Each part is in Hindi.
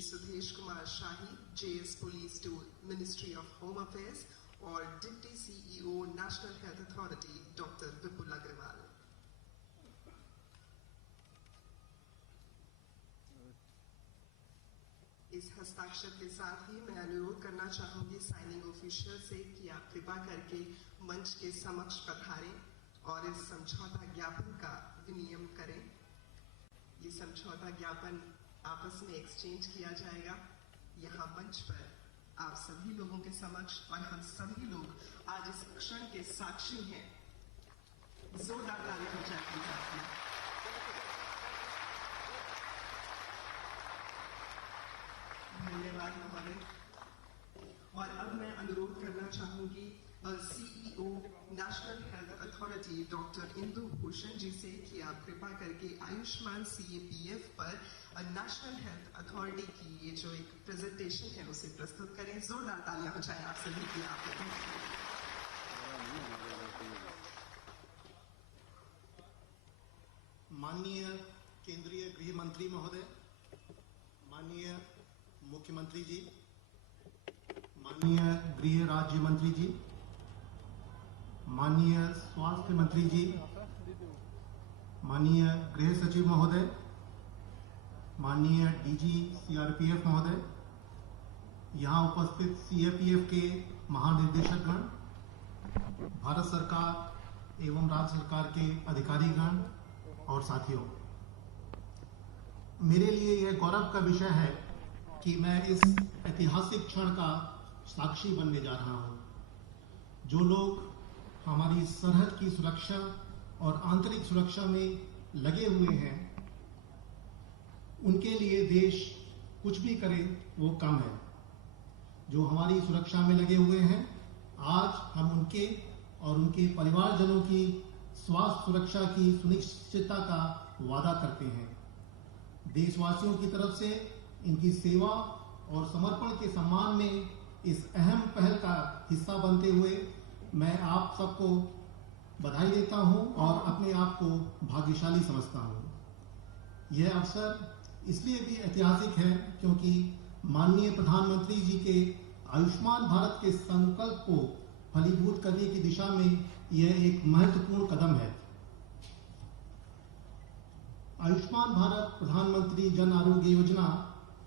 Shri Sudesh Kumar Shahi, JS police to ministry of home affairs, और deputy CEO national health authority doctor Vipul Agarwal. इस हस्ताक्षर के साथ ही मैं अनुरोध करना चाहूंगी साइनिंग ऑफिशियल से कि आप कृपा करके मंच के समक्ष पधारें और इस समझौता ज्ञापन का विनिमय करें। ये समझौता ज्ञापन आपस में एक्सचेंज किया जाएगा यहाँ मंच पर आप सभी लोगों के समक्ष, और हम सभी लोग आज इस क्षण के साक्षी हैं। जोरदार तालियां हो जाएगी। धन्यवाद महोदय। और अब मैं अनुरोध करना चाहूंगी CEO national health authority doctor Indu Bhushan ji से कि आप कृपा करके आयुष्मान CAPF पर नेशनल हेल्थ अथॉरिटी की ये जो एक प्रेजेंटेशन है उसे प्रस्तुत करें। जोरदार तालियां हो जाए आप सभी की। माननीय केंद्रीय गृह मंत्री महोदय, माननीय मुख्यमंत्री जी, माननीय गृह राज्य मंत्री जी, माननीय स्वास्थ्य मंत्री जी, माननीय गृह सचिव महोदय, माननीय DG CRPF महोदय, यहाँ उपस्थित CAPF के महानिदेशकगण, भारत सरकार एवं राज्य सरकार के अधिकारीगण और साथियों, मेरे लिए यह गौरव का विषय है कि मैं इस ऐतिहासिक क्षण का साक्षी बनने जा रहा हूं। जो लोग हमारी सरहद की सुरक्षा और आंतरिक सुरक्षा में लगे हुए हैं, उनके लिए देश कुछ भी करे वो कम है। जो हमारी सुरक्षा में लगे हुए हैं, आज हम उनके और उनके परिवारजनों की स्वास्थ्य सुरक्षा की सुनिश्चितता का वादा करते हैं। देशवासियों की तरफ से इनकी सेवा और समर्पण के सम्मान में इस अहम पहल का हिस्सा बनते हुए मैं आप सबको बधाई देता हूं और अपने आप को भाग्यशाली समझता हूं। यह अवसर इसलिए भी ऐतिहासिक है क्योंकि माननीय प्रधानमंत्री जी के आयुष्मान भारत के संकल्प को फलीभूत करने की दिशा में यह एक महत्वपूर्ण कदम है। आयुष्मान भारत प्रधानमंत्री जन आरोग्य योजना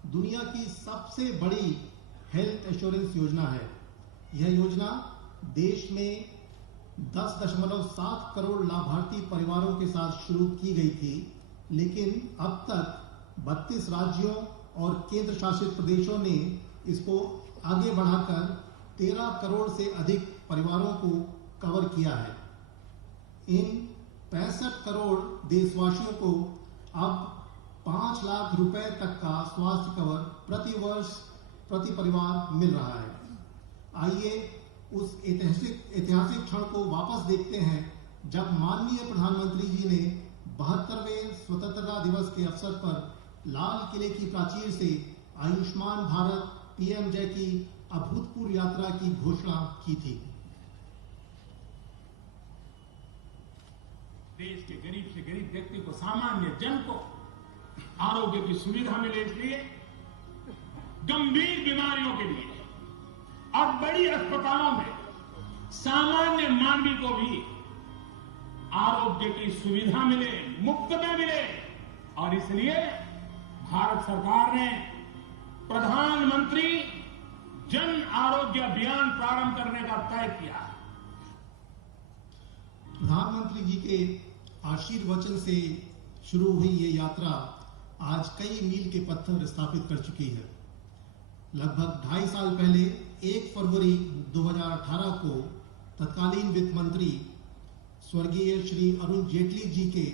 दुनिया की सबसे बड़ी हेल्थ एश्योरेंस योजना है। यह योजना देश में 10.7 करोड़ लाभार्थी परिवारों के साथ शुरू की गई थी, लेकिन अब तक 32 राज्यों और केंद्र शासित प्रदेशों ने इसको आगे बढ़ाकर 13 करोड़ से अधिक परिवारों को कवर किया है। इन 65 करोड़ देशवासियों को अब 5 लाख रुपए तक का स्वास्थ्य कवर प्रति वर्ष प्रति परिवार मिल रहा है। आइए उस ऐतिहासिक क्षण को वापस देखते हैं जब माननीय प्रधानमंत्री जी ने 72वें स्वतंत्रता दिवस के अवसर पर लाल किले की प्राचीर से आयुष्मान भारत PMJ की अभूतपूर्व यात्रा की घोषणा की थी। देश के गरीब से गरीब व्यक्ति को, सामान्य जन को आरोग्य की सुविधा मिले, इसलिए गंभीर बीमारियों के लिए और बड़ी अस्पतालों में सामान्य मानवी को भी आरोग्य की सुविधा मिले, मुफ्त में मिले। और इसलिए भारत सरकार ने प्रधानमंत्री जन आरोग्य अभियान प्रारंभ करने का तय किया। प्रधानमंत्री जी के आशीर्वचन से शुरू हुई ये यात्रा आज कई मील के पत्थर स्थापित कर चुकी है। लगभग 2.5 साल पहले 1 फरवरी 2018 को तत्कालीन वित्त मंत्री स्वर्गीय श्री अरुण जेटली जी के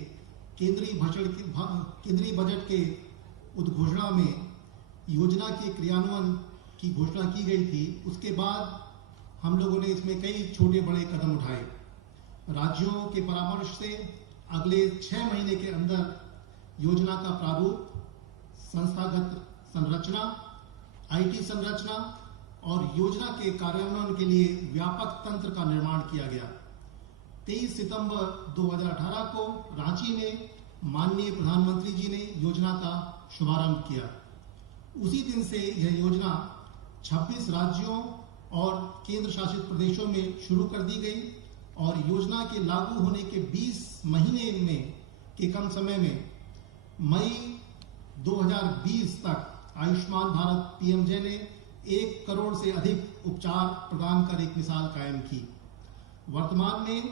केंद्रीय बजट के उद्घोषणा में योजना के क्रियान्वयन की घोषणा की गई थी। उसके बाद हम लोगों ने इसमें कई छोटे बड़े कदम उठाए। राज्यों के परामर्श से अगले 6 महीने के अंदर योजना का प्रारूप, संस्थागत संरचना, IT संरचना और योजना के कार्यान्वयन के लिए व्यापक तंत्र का निर्माण किया गया। 23 सितंबर 2018 को रांची में माननीय प्रधानमंत्री जी ने योजना का शुभारंभ किया। उसी दिन से यह योजना 26 राज्यों और केंद्र शासित प्रदेशों में शुरू कर दी गई और योजना के लागू होने के 20 महीने में के कम समय में मई 2020 तक आयुष्मान भारत पीएमजे ने 1 करोड़ से अधिक उपचार प्रदान कर एक मिसाल कायम की। वर्तमान में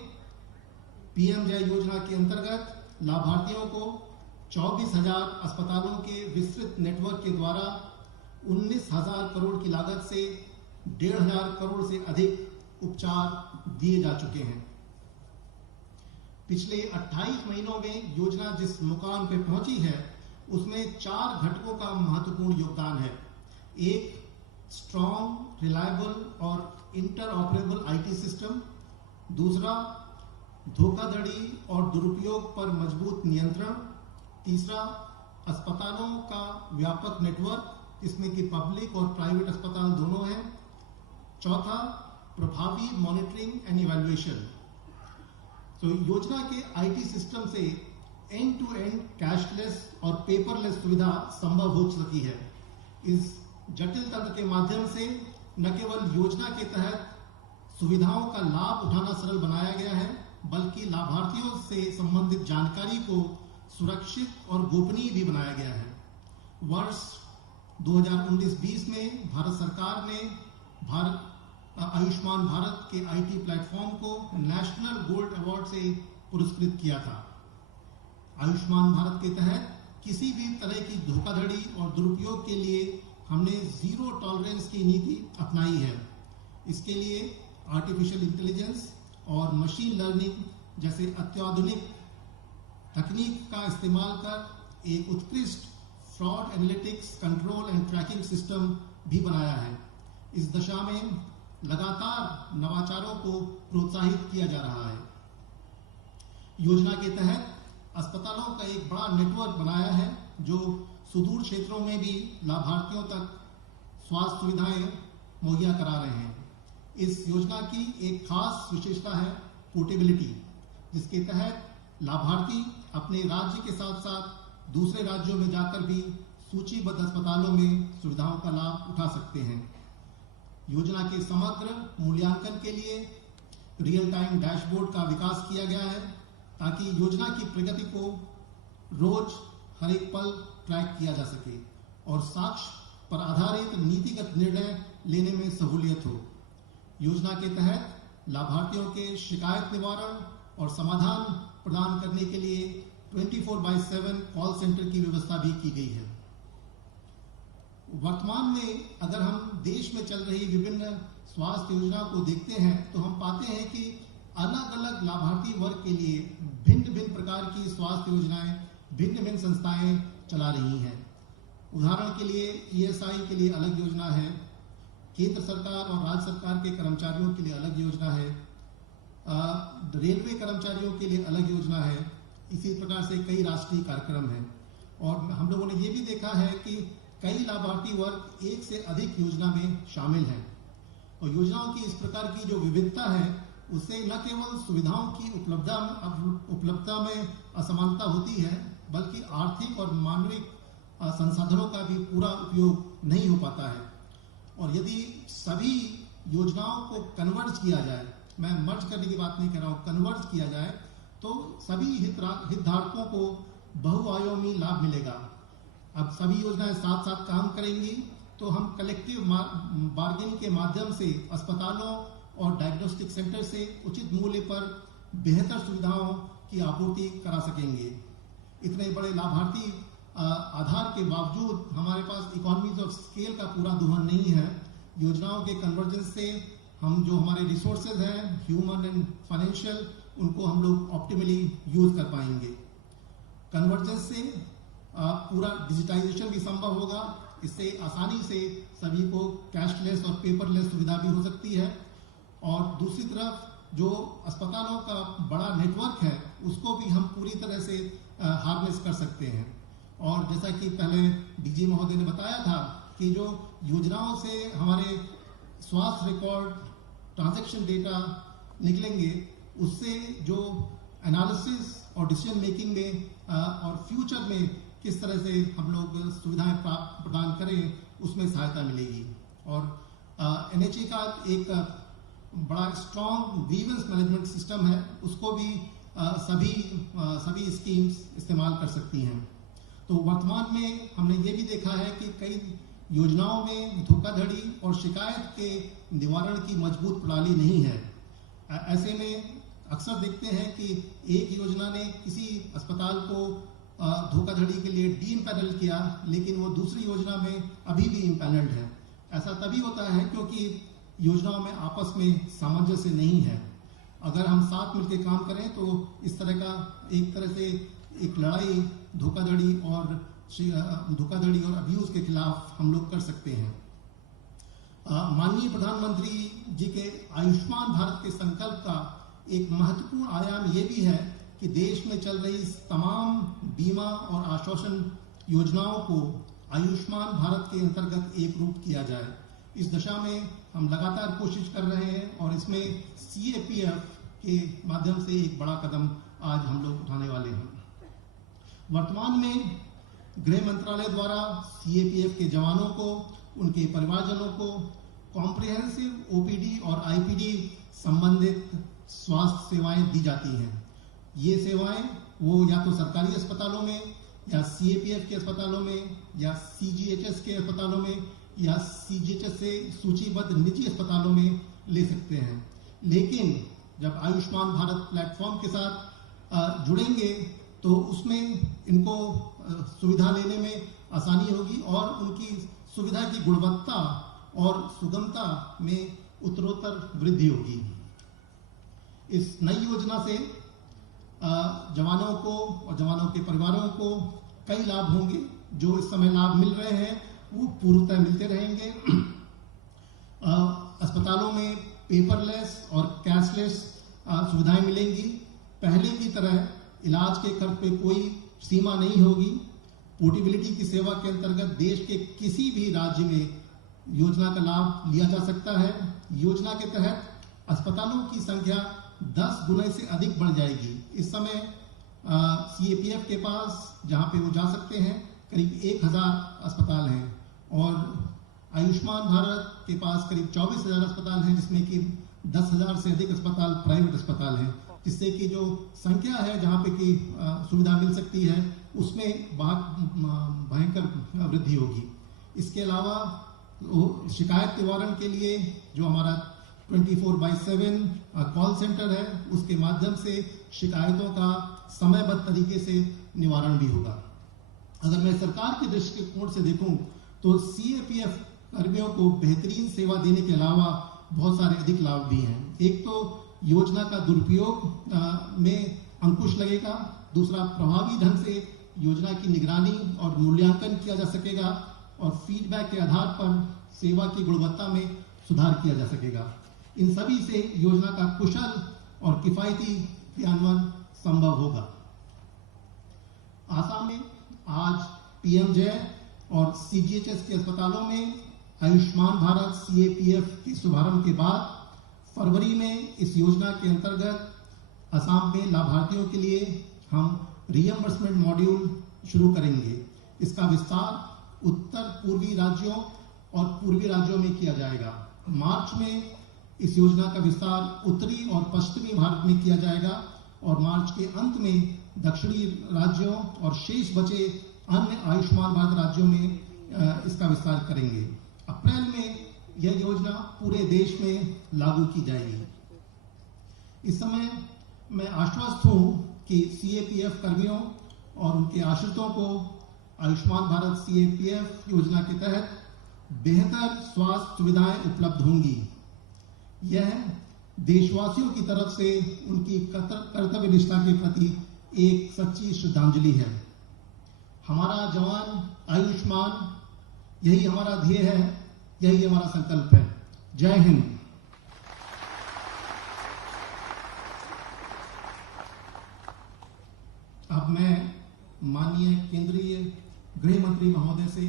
पीएमजे योजना के अंतर्गत लाभार्थियों को 24,000 अस्पतालों के विस्तृत नेटवर्क के द्वारा 19,000 करोड़ की लागत से 1,500 करोड़ से अधिक उपचार दिए जा चुके हैं। पिछले 28 महीनों में योजना जिस मुकाम पे पहुंची है उसमें 4 घटकों का महत्वपूर्ण योगदान है। एक, स्ट्रॉन्ग, रिलायबल और इंटरऑपरेबल आईटी सिस्टम। दूसरा, धोखाधड़ी और दुरुपयोग पर मजबूत नियंत्रण। तीसरा, अस्पतालों का व्यापक नेटवर्क जिसमें कि पब्लिक और प्राइवेट अस्पताल दोनों हैं। चौथा, प्रभावी मॉनिटरिंग एंड इवैल्यूएशन। तो योजना के आईटी सिस्टम से एंड टू एंड कैशलेस और पेपरलेस सुविधा संभव हो सकी है। इस जटिल तंत्र के माध्यम से न केवल योजना के तहत सुविधाओं का लाभ उठाना सरल बनाया गया है बल्कि लाभार्थियों से संबंधित जानकारी को सुरक्षित और गोपनीय भी बनाया गया है। वर्ष 2019-20 में भारत सरकार ने आयुष्मान भारत के आईटी प्लेटफॉर्म को नेशनल गोल्ड अवार्ड से पुरस्कृत किया था। आयुष्मान भारत के तहत किसी भी तरह की धोखाधड़ी और दुरुपयोग के लिए हमने जीरो टॉलरेंस की नीति अपनाई है। इसके लिए आर्टिफिशियल इंटेलिजेंस और मशीन लर्निंग जैसे अत्याधुनिक तकनीक का इस्तेमाल कर एक उत्कृष्ट fraud analytics, control and tracking system भी बनाया है। इस दशा में लगातार नवाचारों को प्रोत्साहित किया जा रहा है। योजना के तहत अस्पतालों का एक बड़ा नेटवर्क बनाया है जो सुदूर क्षेत्रों में भी लाभार्थियों तक स्वास्थ्य सुविधाएं मुहैया करा रहे हैं। इस योजना की एक खास विशेषता है पोर्टेबिलिटी, जिसके तहत लाभार्थी अपने राज्य के साथ साथ दूसरे राज्यों में जाकर भी सूचीबद्ध अस्पतालों में सुविधाओं का लाभ उठा सकते हैं। योजना के समग्र मूल्यांकन के लिए रियल टाइम डैशबोर्ड का विकास किया गया है ताकि योजना की प्रगति को रोज हर एक पल ट्रैक किया जा सके और साक्ष्य पर आधारित नीतिगत निर्णय लेने में सहूलियत हो। योजना के तहत लाभार्थियों के शिकायत निवारण और समाधान प्रदान करने के लिए 24/7 कॉल सेंटर की व्यवस्था भी की गई है। वर्तमान में अगर हम देश में चल रही विभिन्न स्वास्थ्य योजनाओं को देखते हैं तो हम पाते हैं कि अलग अलग लाभार्थी वर्ग के लिए भिन्न भिन्न प्रकार की स्वास्थ्य योजनाएं भिन्न भिन्न संस्थाएं चला रही हैं। उदाहरण के लिए ईएसआई के लिए अलग योजना है, केंद्र सरकार और राज्य सरकार के कर्मचारियों के लिए अलग योजना है, रेलवे कर्मचारियों के लिए अलग योजना है। इसी प्रकार से कई राष्ट्रीय कार्यक्रम हैं और हम लोगों ने ये भी देखा है कि कई लाभार्थी वर्ग एक से अधिक योजना में शामिल हैं और योजनाओं की इस प्रकार की जो विविधता है उससे न केवल सुविधाओं की उपलब्धता में असमानता होती है बल्कि आर्थिक और मानविक संसाधनों का भी पूरा उपयोग नहीं हो पाता है। और यदि सभी योजनाओं को कन्वर्ज किया जाए, मैं मर्ज करने की बात नहीं कर रहा हूँ, कन्वर्ज किया जाए तो सभी हितधारकों को बहुआयामी लाभ मिलेगा। अब सभी योजनाएं साथ साथ काम करेंगी तो हम कलेक्टिव बार्गेनिंग के माध्यम से अस्पतालों और डायग्नोस्टिक सेंटर से उचित मूल्य पर बेहतर सुविधाओं की आपूर्ति करा सकेंगे। इतने बड़े लाभार्थी आधार के बावजूद हमारे पास इकोनॉमीज ऑफ स्केल का पूरा दोहन नहीं है। योजनाओं के कन्वर्जेंस से हम जो हमारे रिसोर्सेज हैं ह्यूमन एंड फाइनेंशियल, उनको हम लोग ऑप्टिमली यूज कर पाएंगे। कन्वर्जेंस से पूरा डिजिटाइजेशन भी संभव होगा। इससे आसानी से सभी को कैशलेस और पेपरलेस सुविधा भी हो सकती है और दूसरी तरफ जो अस्पतालों का बड़ा नेटवर्क है उसको भी हम पूरी तरह से हार्नेस कर सकते हैं। और जैसा कि पहले डीजी महोदय ने बताया था कि जो योजनाओं से हमारे स्वास्थ्य रिकॉर्ड, ट्रांजैक्शन डेटा निकलेंगे उससे जो एनालिसिस और डिसीजन मेकिंग में और फ्यूचर में किस तरह से हम लोग सुविधाएं प्रदान करें, उसमें सहायता मिलेगी। और NHA का एक बड़ा स्ट्रॉन्ग ग्रीवेंस मैनेजमेंट सिस्टम है, उसको भी सभी स्कीम्स इस्तेमाल कर सकती हैं। तो वर्तमान में हमने ये भी देखा है कि कई योजनाओं में धोखाधड़ी और शिकायत के निवारण की मजबूत प्रणाली नहीं है। ऐसे में अक्सर देखते हैं कि एक योजना ने किसी अस्पताल को धोखाधड़ी के लिए डी-इम्पैनल किया, लेकिन वो दूसरी योजना में अभी भी इम्पैनल्ड है। ऐसा तभी होता है क्योंकि योजनाओं में आपस में सामंजस्य नहीं है। अगर हम साथ मिलकर काम करें तो इस तरह का एक तरह से एक लड़ाई धोखाधड़ी और अब्यूज के खिलाफ हम लोग कर सकते हैं। माननीय प्रधानमंत्री जी के आयुष्मान भारत के संकल्प का एक महत्वपूर्ण आयाम ये भी है कि देश में चल रही तमाम बीमा और आश्वासन योजनाओं को आयुष्मान भारत के अंतर्गत एक रूप किया जाए। इस दिशा में हम लगातार कोशिश कर रहे हैं और इसमें CAPF के माध्यम से एक बड़ा कदम आज हम लोग उठाने वाले हैं। वर्तमान में गृह मंत्रालय द्वारा CAPF के जवानों को, उनके परिवारजनों को कॉम्प्रिहेंसिव OPD और IPD संबंधित स्वास्थ्य सेवाएं दी जाती हैं। ये सेवाएं वो या तो सरकारी अस्पतालों में या CAPF के अस्पतालों में या CGHS के अस्पतालों में या CGHS से सूचीबद्ध निजी अस्पतालों में ले सकते हैं। लेकिन जब आयुष्मान भारत प्लेटफॉर्म के साथ जुड़ेंगे तो उसमें इनको सुविधा लेने में आसानी होगी और उनकी सुविधा की गुणवत्ता और सुगमता में उत्तरोत्तर वृद्धि होगी। इस नई योजना से जवानों को और जवानों के परिवारों को कई लाभ होंगे। जो इस समय लाभ मिल रहे हैं वो पूर्णतः मिलते रहेंगे। अस्पतालों में पेपरलेस और कैशलेस सुविधाएं मिलेंगी। पहले की तरह इलाज के खर्च पे कोई सीमा नहीं होगी। पोर्टेबिलिटी की सेवा के अंतर्गत देश के किसी भी राज्य में योजना का लाभ लिया जा सकता है। योजना के तहत अस्पतालों की संख्या 10 गुना से अधिक बढ़ जाएगी। इस समय CAPF के पास जहां पे वो जा सकते हैं करीब 1000 अस्पताल हैं और आयुष्मान भारत के पास करीब 24,000 अस्पताल हैं, जिसमें कि 10,000 से अधिक अस्पताल प्राइवेट अस्पताल हैं, जिससे कि जो संख्या है जहाँ पे कि सुविधा मिल सकती है उसमें भयंकर वृद्धि होगी। इसके अलावा शिकायत निवारण के लिए जो हमारा 24/7 कॉल सेंटर है उसके माध्यम से शिकायतों का समयबद्ध तरीके से निवारण भी होगा। अगर मैं सरकार के दृष्टिकोण से देखूं तो CAPF कर्मियों को बेहतरीन सेवा देने के अलावा बहुत सारे अधिक लाभ भी हैं। एक तो योजना का दुरुपयोग में अंकुश लगेगा, दूसरा प्रभावी ढंग से योजना की निगरानी और मूल्यांकन किया जा सकेगा और फीडबैक के आधार पर सेवा की गुणवत्ता में सुधार किया जा सकेगा। इन सभी से योजना का कुशल और किफायती क्रियान्वयन संभव होगा। आसाम में आज PMJ और CGHS के अस्पतालों में आयुष्मान भारत CAPF के शुभारंभ के बाद फरवरी में इस योजना के अंतर्गत असम में लाभार्थियों के लिए हम रियम्बर्समेंट मॉड्यूल शुरू करेंगे। इसका विस्तार उत्तर पूर्वी राज्यों और पूर्वी राज्यों में किया जाएगा। मार्च में इस योजना का विस्तार उत्तरी और पश्चिमी भारत में किया जाएगा और मार्च के अंत में दक्षिणी राज्यों और शेष बचे अन्य आयुष्मान भारत राज्यों में इसका विस्तार करेंगे। अप्रैल में यह योजना पूरे देश में लागू की जाएगी। इस समय मैं आश्वस्त हूं कि CAPF कर्मियों और उनके आश्रितों को आयुष्मान भारत CAPF योजना के तहत बेहतर स्वास्थ्य सुविधाएं उपलब्ध होंगी। यह देशवासियों की तरफ से उनकी कर्तव्य निष्ठा के प्रति एक सच्ची श्रद्धांजलि है। हमारा जवान आयुष्मान, यही हमारा ध्येय है, यही हमारा संकल्प है। जय हिंद। अब मैं माननीय केंद्रीय गृह मंत्री महोदय से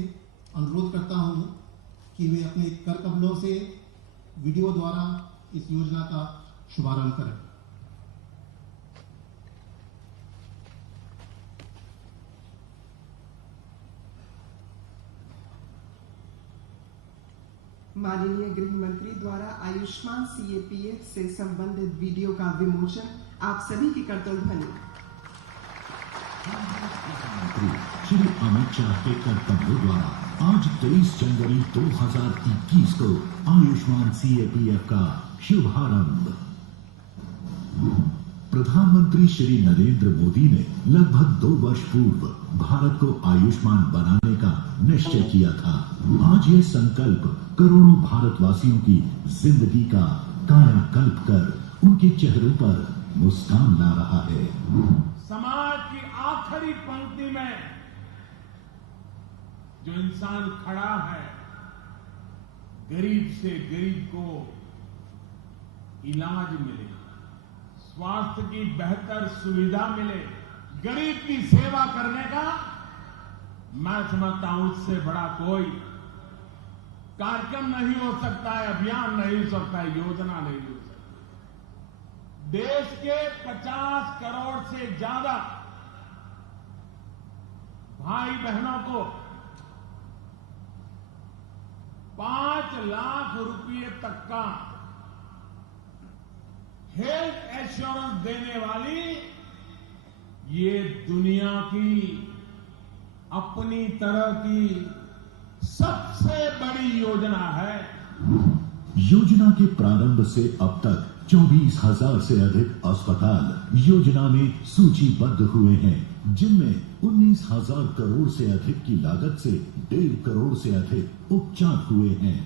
अनुरोध करता हूं कि वे अपने कर कमलों से वीडियो द्वारा इस योजना का शुभारंभ करें। माननीय गृह मंत्री द्वारा आयुष्मान CAPF से संबंधित वीडियो का विमोचन। आप सभी की करतल ध्वनि। मंत्री श्री अमित शाह के कर्तव्यों द्वारा आज 23 जनवरी 2021 को आयुष्मान CAPF का शुभारंभ। प्रधानमंत्री श्री नरेंद्र मोदी ने लगभग 2 वर्ष पूर्व भारत को आयुष्मान बनाने का निश्चय किया था। आज ये संकल्प करोड़ों भारतवासियों की जिंदगी का कायाकल्प कर उनके चेहरों पर मुस्कान ला रहा है। समाज की आखिरी पंक्ति में जो इंसान खड़ा है, गरीब से गरीब को इलाज मिले, स्वास्थ्य की बेहतर सुविधा मिले, गरीब की सेवा करने का मैं समझता हूं इससे बड़ा कोई कार्यक्रम नहीं हो सकता है, अभियान नहीं हो सकता है, योजना नहीं हो सकती। देश के 50 करोड़ से ज्यादा भाई बहनों को 5 लाख रुपए तक का हेल्थ एश्योरेंस देने वाली ये दुनिया की अपनी तरह की सबसे बड़ी योजना है। योजना के प्रारंभ से अब तक 24,000 से अधिक अस्पताल योजना में सूचीबद्ध हुए हैं, जिनमें 19,000 करोड़ से अधिक की लागत से 1.5 करोड़ से अधिक उपचार हुए हैं।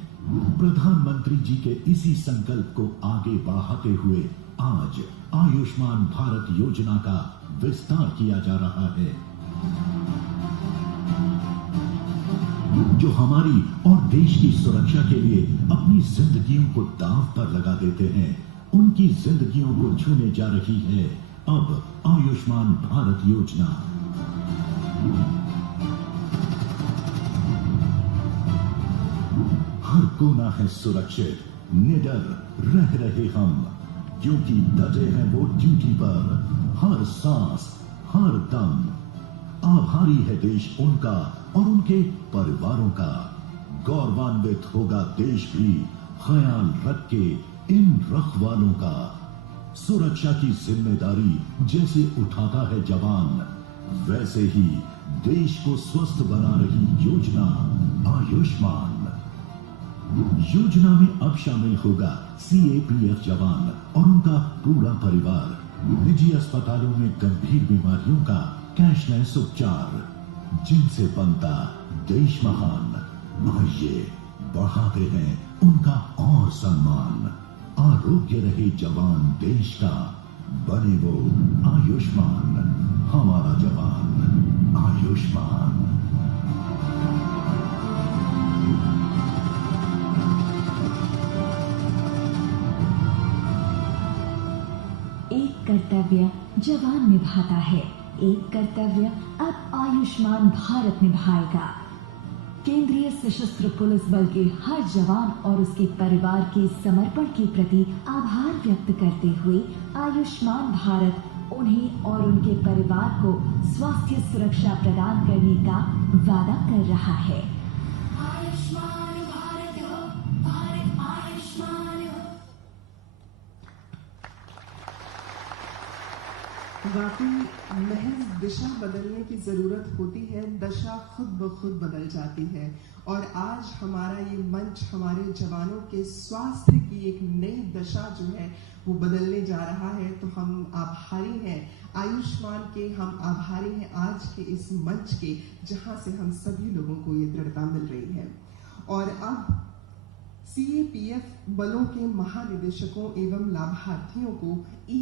प्रधानमंत्री जी के इसी संकल्प को आगे बढ़ाते हुए आज आयुष्मान भारत योजना का विस्तार किया जा रहा है, जो हमारी और देश की सुरक्षा के लिए अपनी जिंदगियों को दांव पर लगा देते हैं, उनकी जिंदगियों को छूने जा रही है अब आयुष्मान भारत योजना। हर कोना है सुरक्षित, निडर रह रहे हम, क्योंकि डटे हैं वो ड्यूटी पर, हर सांस हर दम। आभारी है देश उनका और उनके परिवारों का, गौरवान्वित होगा देश भी ख्याल रख के इन रखवालों का। सुरक्षा की जिम्मेदारी जैसे उठाता है जवान, वैसे ही देश को स्वस्थ बना रही योजना आयुष्मान। योजना में अब शामिल होगा CAPF जवान और उनका पूरा परिवार। निजी अस्पतालों में गंभीर बीमारियों का कैशलेस उपचार, जिनसे बनता देश महान। आइए बढ़ाते हैं उनका और सम्मान। आरोग्य रहे जवान देश का, बने वो आयुष्मान। हमारा जवान आयुष्मान। एक कर्तव्य जवान निभाता है, एक कर्तव्य अब आयुष्मान भारत निभाएगा। केंद्रीय सशस्त्र पुलिस बल के हर जवान और उसके परिवार के समर्पण के प्रति आभार व्यक्त करते हुए आयुष्मान भारत उन्हें और उनके परिवार को स्वास्थ्य सुरक्षा प्रदान करने का वादा कर रहा है। आयुष्मान भारत हो, भारत आयुष्मान हो। वाकई महज दिशा बदलने की जरूरत होती है, दशा खुद ब खुद बदल जाती है। और आज हमारा ये मंच हमारे जवानों के स्वास्थ्य की एक नई दशा जो है वो बदलने जा रहा है। तो हम आभारी हैं आयुष्मान के, हम आभारी हैं आज के इस मंच के, जहां से हम सभी लोगों को ये दृढ़ता मिल रही है। और अब CAPF बलों के महानिदेशकों एवं लाभार्थियों को ई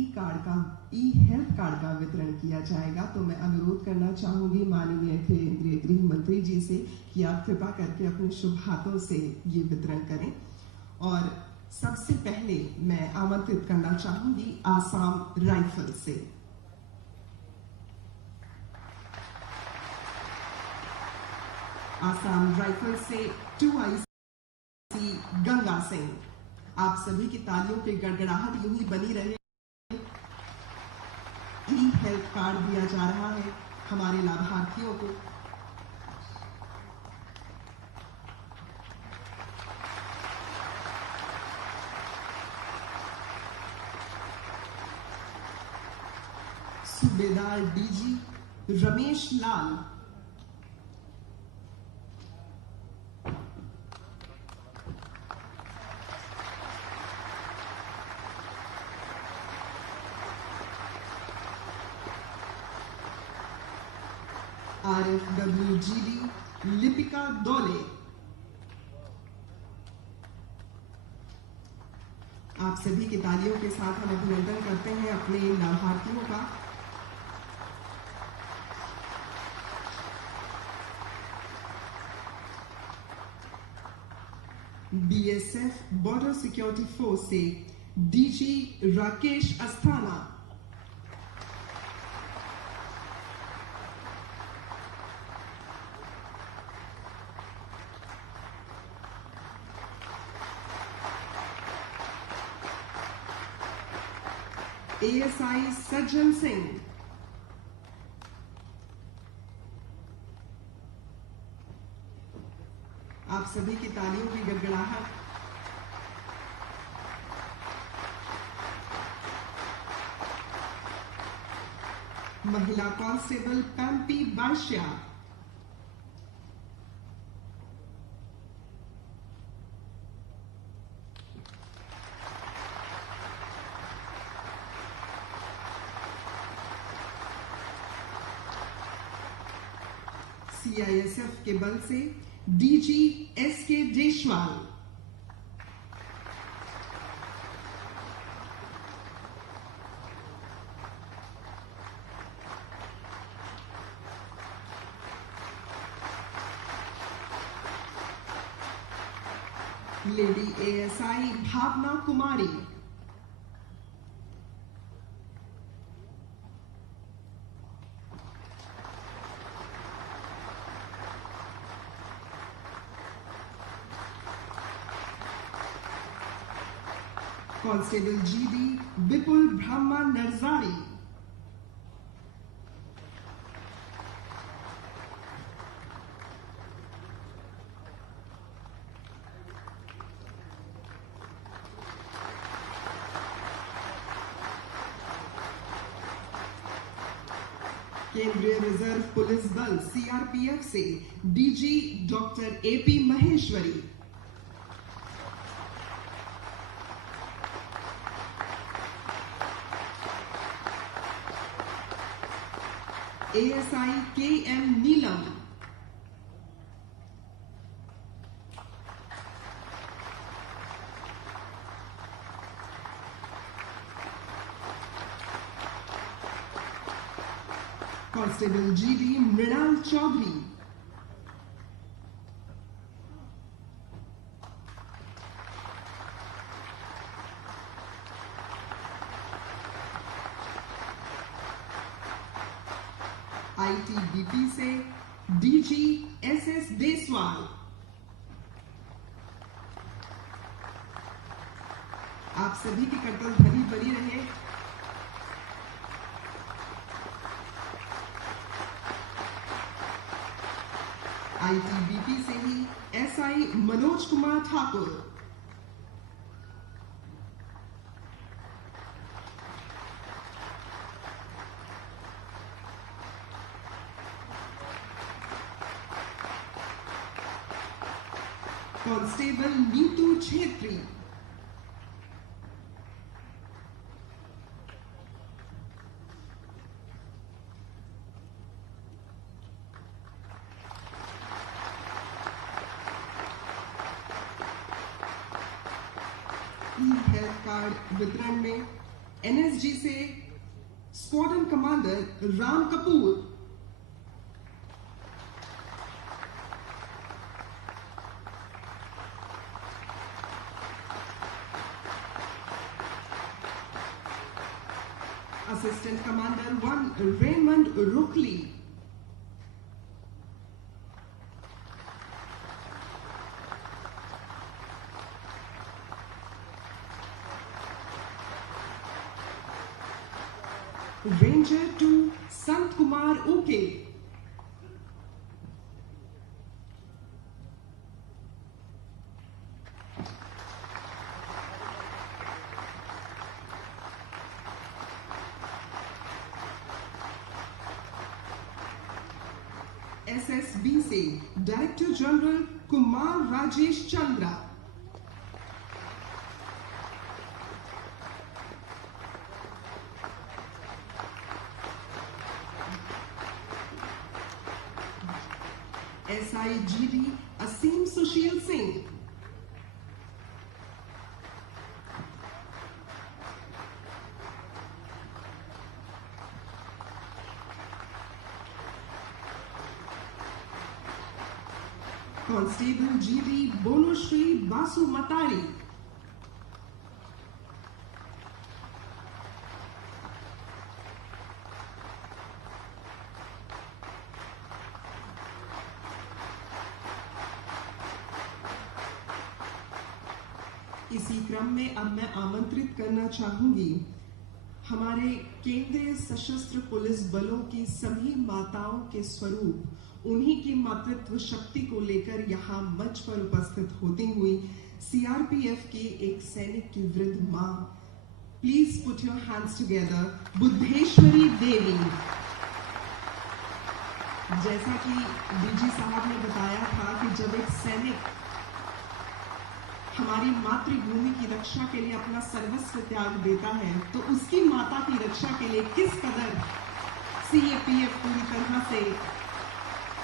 हेल्थ कार्ड का वितरण किया जाएगा। तो मैं अनुरोध करना चाहूंगी माननीय केंद्रीय गृह मंत्री जी से कि आप कृपा करके अपने शुभ हाथों से ये वितरण करें। और सबसे पहले मैं आमंत्रित करना चाहूंगी आसाम राइफल से। आसाम राइफल से 2IC गंगा सिंह। आप सभी की तालियों की गड़गड़ाहट यूं ही बनी रहे। ई हेल्थ कार्ड दिया जा रहा है हमारे लाभार्थियों को। सूबेदार डीजी रमेश लाल, RFWGD लिपिका दौले। आप सभी की तालियों के साथ हम अभिनंदन करते हैं अपने लाभार्थियों का। BSF बॉर्डर सिक्योरिटी फोर्स से डीजी राकेश अस्थाना, ASI सज्जन सिंह, आप सभी की तालियों की गड़गड़ाहट। महिला कांस्टेबल पैम्पी बाशिया, CISF के बल से DG SK Deswal, lady ASI Bhavna Kumari, constable GD Vipul Brahma Narzary, केंद्रीय रिजर्व पुलिस बल CRPF से DG doctor AP Maheshwari, ASI KM Neelam, constable GD Mrinal Chaudhary, ITBP से डीजी SS देसवाल, आप सभी की कटल धनी बनी रहे। ITBP से ही SI Manoj Kumar Thakur, constable Neetu Chhetri, health card वितरण में NSG से squadron commander Ram Kapoor, assistant commander 1 Raymond रुकली, ranger 2 Sant Kumar okay, SSB से director general Kumar Rajesh Chandra, SIGD असीम सुशील सिंह, कांस्टेबल GD बोनुश्री बासु मतारी, इसी क्रम में अब मैं आमंत्रित करना चाहूंगी हमारे केंद्रीय सशस्त्र पुलिस बलों की सभी माताओं के स्वरूप, उन्हीं की मातृत्व शक्ति को लेकर यहाँ मंच पर उपस्थित होती हुई CRPF की एक सैनिक की वृद्ध मां, please put your hands together, Buddheshwari Devi. जैसा कि DG साहब ने बताया था कि जब एक सैनिक हमारी मातृभूमि की रक्षा के लिए अपना सर्वस्व त्याग देता है तो उसकी माता की रक्षा के लिए किस कदर CAPF पूरी तरह से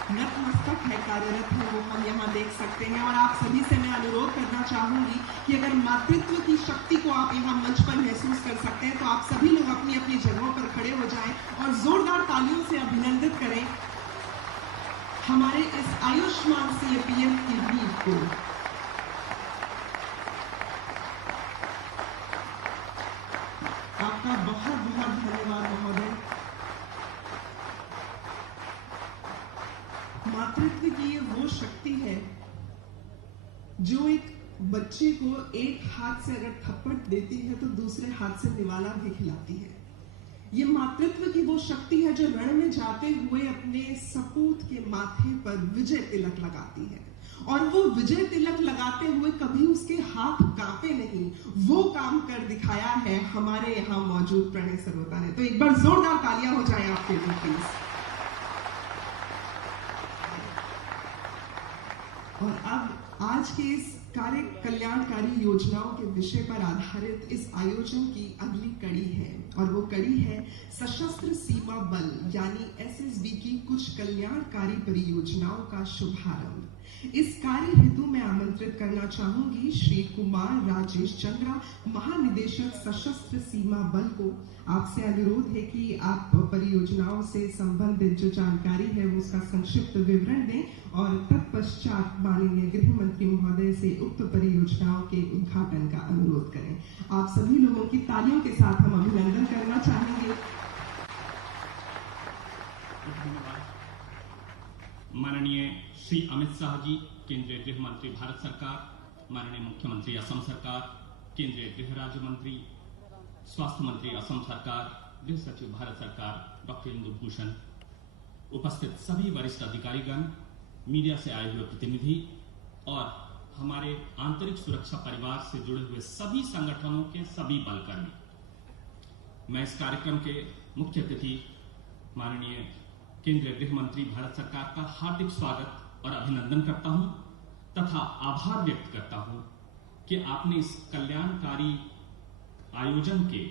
नतमस्तक है, कार्यरत है, वो हम यहाँ देख सकते हैं। और आप सभी से मैं अनुरोध करना चाहूंगी कि अगर मातृत्व की शक्ति को आप यहाँ मंच पर महसूस कर सकते हैं तो आप सभी लोग अपनी अपनी जगहों पर खड़े हो जाएं और जोरदार तालियों से अभिनंदित करें हमारे इस आयुष्मान CAPF की वीर को। आपका बहुत बहुत धन्यवाद महोदय। मातृत्व की ये वो शक्ति है जो एक बच्चे को एक हाथ से अगर थप्पड़ देती है तो दूसरे हाथ से निवाला भी खिलाती है। ये मातृत्व की वो शक्ति है जो रण में जाते हुए अपने सपूत के माथे पर विजय तिलक लगाती है, और वो विजय तिलक लगाते हुए कभी उसके हाथ कांपे नहीं। वो काम कर दिखाया है हमारे यहाँ मौजूद प्रणय सरोता ने। तो एक बार जोरदार तालियां हो जाए आपके लिए प्लीज। और अब आज के इस कार्य कल्याणकारी योजनाओं के विषय पर आधारित इस आयोजन की अगली कड़ी है, और वो कड़ी है सशस्त्र सीमा बल यानी SSB की कुछ कल्याणकारी परियोजनाओं का शुभारंभ। इस कार्य हेतु मैं आमंत्रित करना चाहूंगी श्री कुमार राजेश चंद्रा, महानिदेशक सशस्त्र सीमा बल को। आपसे अनुरोध है कि आप परियोजनाओं से संबंधित जो जानकारी है वो उसका संक्षिप्त विवरण दें, और तत्पश्चात माननीय गृह मंत्री महोदय से उक्त परियोजनाओं के उद्घाटन का अनुरोध करें। आप सभी लोगों की तालियों के साथ हम अभिनंदन करना चाहेंगे। माननीय श्री अमित शाह जी, केंद्रीय गृह मंत्री भारत सरकार, माननीय मुख्यमंत्री असम सरकार, केंद्रीय गृह राज्य मंत्री, स्वास्थ्य मंत्री असम सरकार, गृह सचिव भारत सरकार डॉक्टर इंदु भूषण, उपस्थित सभी वरिष्ठ अधिकारीगण, मीडिया से आए हुए प्रतिनिधि और हमारे आंतरिक सुरक्षा परिवार से जुड़े हुए सभी संगठनों के सभी बलकर्मी। मैं इस कार्यक्रम के मुख्य अतिथि माननीय केंद्रीय गृह मंत्री भारत सरकार का हार्दिक स्वागत और अभिनंदन करता हूं तथा आभार व्यक्त करता हूं कि आपने इस कल्याणकारी आयोजन के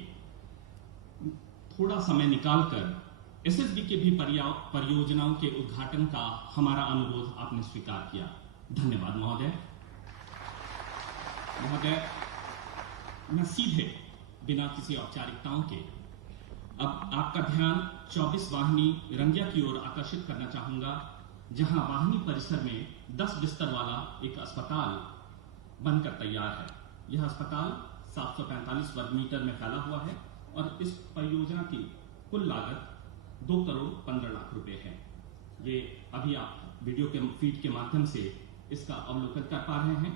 थोड़ा समय निकालकर SSB के भी परियोजनाओं के उद्घाटन का हमारा अनुरोध आपने स्वीकार किया। धन्यवाद महोदय। मैं सीधे बिना किसी औपचारिकताओं के अब आपका ध्यान 24 वाहिनी रंगिया की ओर आकर्षित करना चाहूंगा, जहां वाहिनी परिसर में 10 बिस्तर वाला एक अस्पताल बनकर तैयार है। यह अस्पताल 745 वर्ग मीटर में फैला हुआ है और इस परियोजना की कुल लागत 2 करोड़ 15 लाख रुपए है। ये अभी आप वीडियो के फीड के माध्यम से इसका अवलोकन कर पा रहे हैं।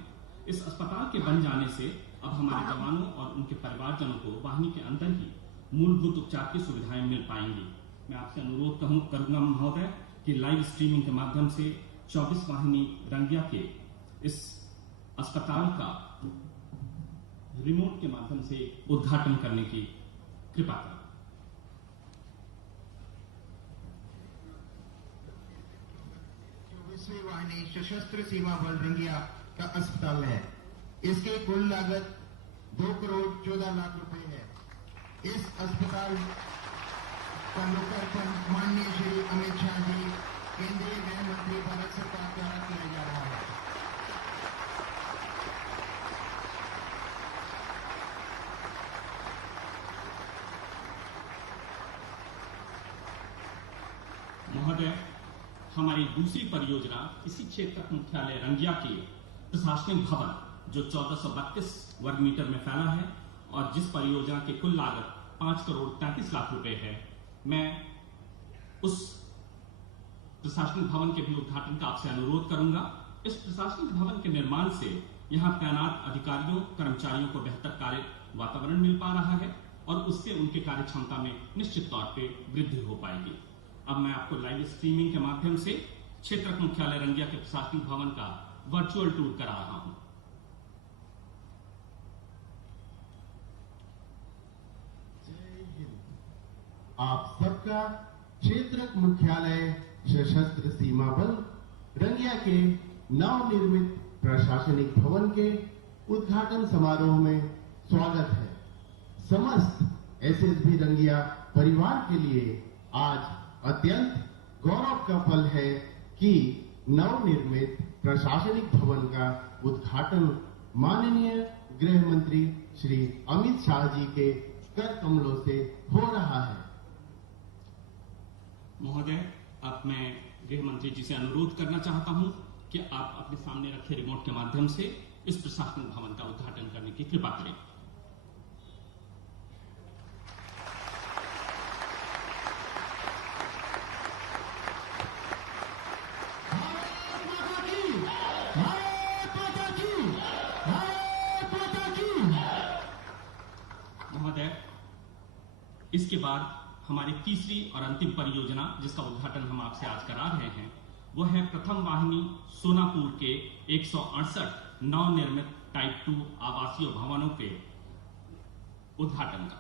इस अस्पताल के बन जाने से अब हमारे जवानों और उनके परिवारजनों को वाहिनी के अंदर ही मूलभूत उपचार की सुविधाएं मिल पाएंगी। मैं आपसे अनुरोध करूंगा महोदय कि लाइव स्ट्रीमिंग के माध्यम से 24 वाहिनी रंगिया के इस अस्पताल का रिमोट के माध्यम से उद्घाटन करने की कृपा करें। 22वीं वाहिनी सशस्त्र सीमा बल रंगिया का अस्पताल है। इसकी कुल लागत 2 करोड़ 14 लाख रुपए है। इस अस्पताल का लोकार्पण माननीय श्री अमित शाह जी, केंद्रीय गृह मंत्री भारत सरकार द्वारा किया जा रहा है। महोदय, हमारी दूसरी परियोजना इसी क्षेत्र मुख्यालय रंगिया के प्रशासनिक भवन जो 1432 वर्ग मीटर में फैला है और जिस परियोजना की कुल लागत 5 करोड़ 33 लाख रुपए है, मैं उस प्रशासनिक भवन के भी उद्घाटन का आपसे अनुरोध करूंगा। इस प्रशासनिक भवन के निर्माण से यहां तैनात अधिकारियों कर्मचारियों को बेहतर कार्य वातावरण मिल पा रहा है और उससे उनके कार्य क्षमता में निश्चित तौर पे वृद्धि हो पाएगी। अब मैं आपको लाइव स्ट्रीमिंग के माध्यम से क्षेत्र मुख्यालय रंगिया के प्रशासनिक भवन का वर्चुअल टूर करा रहा हूं। आप सबका क्षेत्र मुख्यालय सशस्त्र सीमा बल रंगिया के नवनिर्मित प्रशासनिक भवन के उद्घाटन समारोह में स्वागत है। समस्त एसएसबी रंगिया परिवार के लिए आज अत्यंत गौरव का पल है कि नवनिर्मित प्रशासनिक भवन का उद्घाटन माननीय गृह मंत्री श्री अमित शाह जी के कर कमलों से हो रहा है। महोदय, अब मैं गृह मंत्री जी से अनुरोध करना चाहता हूं कि आप अपने सामने रखे रिमोट के माध्यम से इस प्रशासनिक भवन का उद्घाटन करने की कृपा करें। महोदय, इसके बाद हमारी तीसरी और अंतिम परियोजना जिसका उद्घाटन हम आपसे आज करा रहे हैं वो है प्रथम वाहिनी सोनापुर के 168 नवनिर्मित टाइप 2 आवासीय भवनों के उद्घाटन का।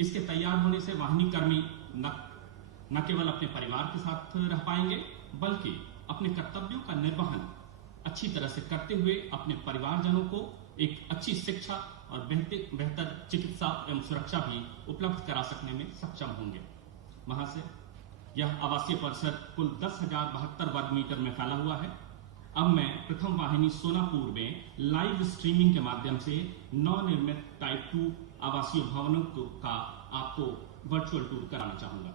इसके तैयार होने से वाहिनी कर्मी न केवल अपने परिवार के साथ रह पाएंगे बल्कि अपने कर्तव्यों का निर्वहन अच्छी तरह से करते हुए अपने परिवारजनों को एक अच्छी शिक्षा और बेहतर चिकित्सा एवं सुरक्षा भी उपलब्ध करा सकने में सक्षम होंगे। महाशय, यह आवासीय परिसर कुल 10,072 वर्ग मीटर में फैला हुआ है। अब मैं प्रथम वाहिनी सोनापुर में लाइव स्ट्रीमिंग के माध्यम से नवनिर्मित टाइप 2 आवासीय भवनों का आपको वर्चुअल टूर कराना चाहूंगा।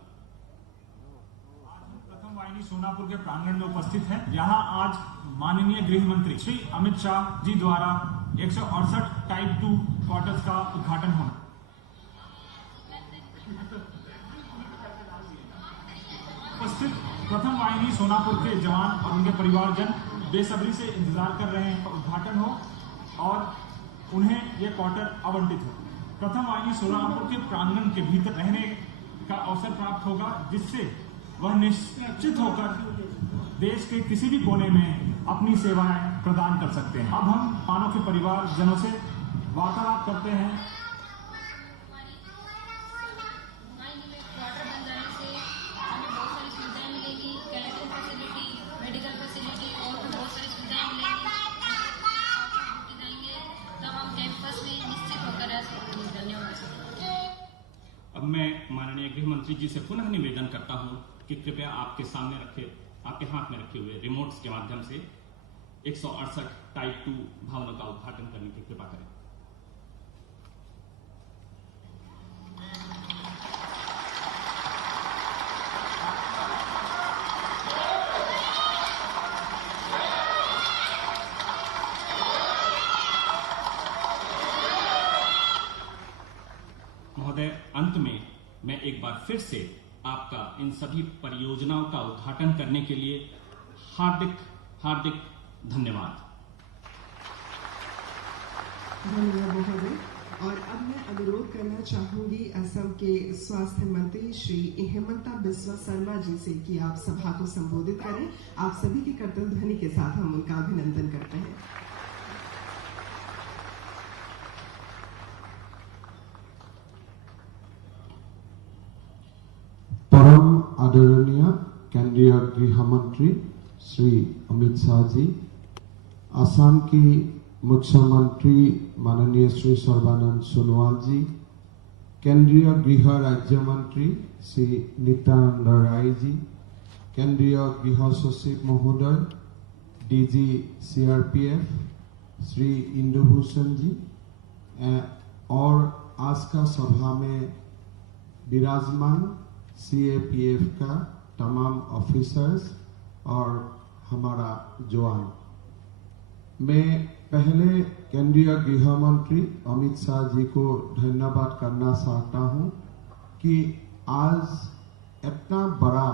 प्रथम वाहिनी सोनापुर के प्रांगण में उपस्थित है। यहाँ आज माननीय गृह मंत्री श्री अमित शाह जी द्वारा 168 टाइप 2 क्वार्टर्स का उद्घाटन होना। उपस्थित प्रथम वाहिनी सोनापुर के जवान और उनके परिवारजन बेसब्री से इंतजार कर रहे हैं उद्घाटन हो और उन्हें यह क्वार्टर आवंटित हो। प्रथम वाहिनी सोनापुर के प्रांगण के भीतर रहने का अवसर प्राप्त होगा जिससे वह निश्चित होकर देश के किसी भी कोने में अपनी सेवाएं प्रदान कर सकते हैं। अब हम मानव के परिवारजनों से वार्तालाप करते हैं। अब मैं माननीय गृह मंत्री जी से पुनः निवेदन करता हूं कि कृपया आपके हाथ में रखे हुए रिमोट्स के माध्यम से 168 टाइप 2 भवनों का उद्घाटन करने की कृपा करें। महोदय, अंत में मैं एक बार फिर से आपका इन सभी परियोजनाओं का उद्घाटन करने के लिए हार्दिक धन्यवाद। धन्यवाद महोदय। और अब मैं अनुरोध करना चाहूंगी असम के स्वास्थ्य मंत्री श्री हेमंता बिस्वा शर्मा जी से कि आप सभा को संबोधित करें। आप सभी के करतल ध्वनि के साथ हम उनका अभिनंदन करते हैं। परम आदरणीय केंद्रीय गृह मंत्री श्री अमित अमित शाह जी, असम के मुख्यमंत्री माननीय श्री सर्बानंद सोनोवाल जी, केंद्रीय गृह राज्य मंत्री श्री नित्यानंद राय जी, केंद्रीय गृह सचिव महोदय, डीजी सीआरपीएफ श्री इंदुभूषण जी, और आज का सभा में विराजमान सीएपीएफ का तमाम ऑफिसर्स और हमारा जवान। मैं पहले केंद्रीय गृह मंत्री अमित शाह जी को धन्यवाद करना चाहता हूं कि आज इतना बड़ा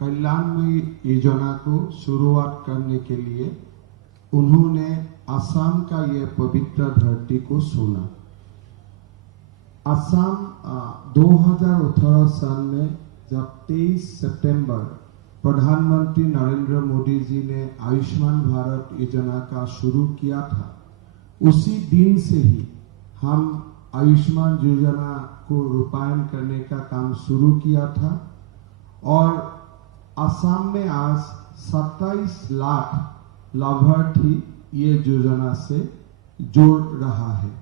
कल्याणमयी योजना को शुरुआत करने के लिए उन्होंने असम का ये पवित्र धरती को चुना। असम 2018 साल में जब 23 सितंबर प्रधानमंत्री नरेंद्र मोदी जी ने आयुष्मान भारत योजना का शुरू किया था, उसी दिन से ही हम आयुष्मान योजना को रूपायन करने का काम शुरू किया था और असम में आज 27 लाख लाभार्थी ये योजना से जोड़ रहा है।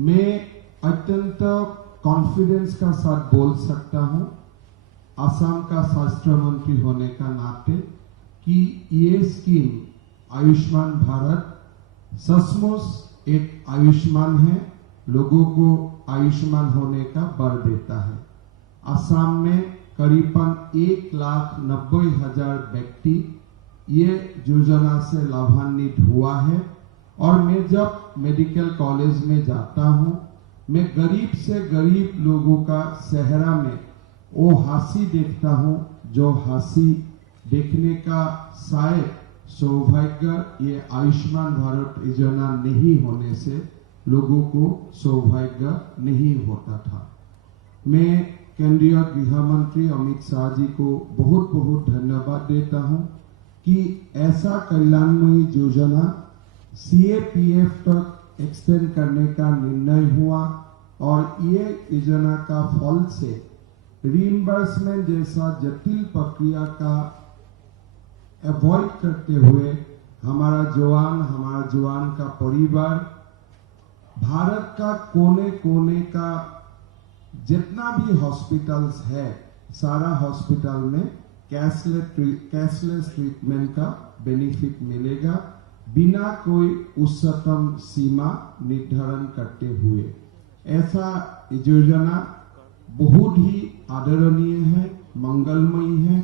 मैं अत्यंत कॉन्फिडेंस का साथ बोल सकता हूं असम का स्वास्थ्य मंत्री होने का नाते कि ये स्कीम आयुष्मान भारत सचमुच एक आयुष्मान है, लोगों को आयुष्मान होने का बल देता है। असम में करीबन 1,90,000 व्यक्ति ये योजना से लाभान्वित हुआ है और मैं जब मेडिकल कॉलेज में जाता हूं, मैं गरीब से गरीब लोगों का चेहरा में वो हंसी देखता हूं जो हंसी देखने का शायद सौभाग्य ये आयुष्मान भारत योजना नहीं होने से लोगों को सौभाग्य नहीं होता था। मैं केंद्रीय गृह मंत्री अमित शाह जी को बहुत बहुत धन्यवाद देता हूं कि ऐसा कल्याणमयी योजना सीएपीएफ तक एक्सटेंड करने का निर्णय हुआ और ये योजना का फल से रिइंबर्समेंट जैसा जटिल प्रक्रिया का अवॉइड करते हुए हमारा जवान का परिवार भारत का कोने कोने का जितना भी हॉस्पिटल्स है सारा हॉस्पिटल में कैशलेस ट्रीटमेंट का बेनिफिट मिलेगा बिना कोई उच्चतम सीमा निर्धारण करते हुए। ऐसा योजना बहुत ही आदरणीय है, मंगलमयी है,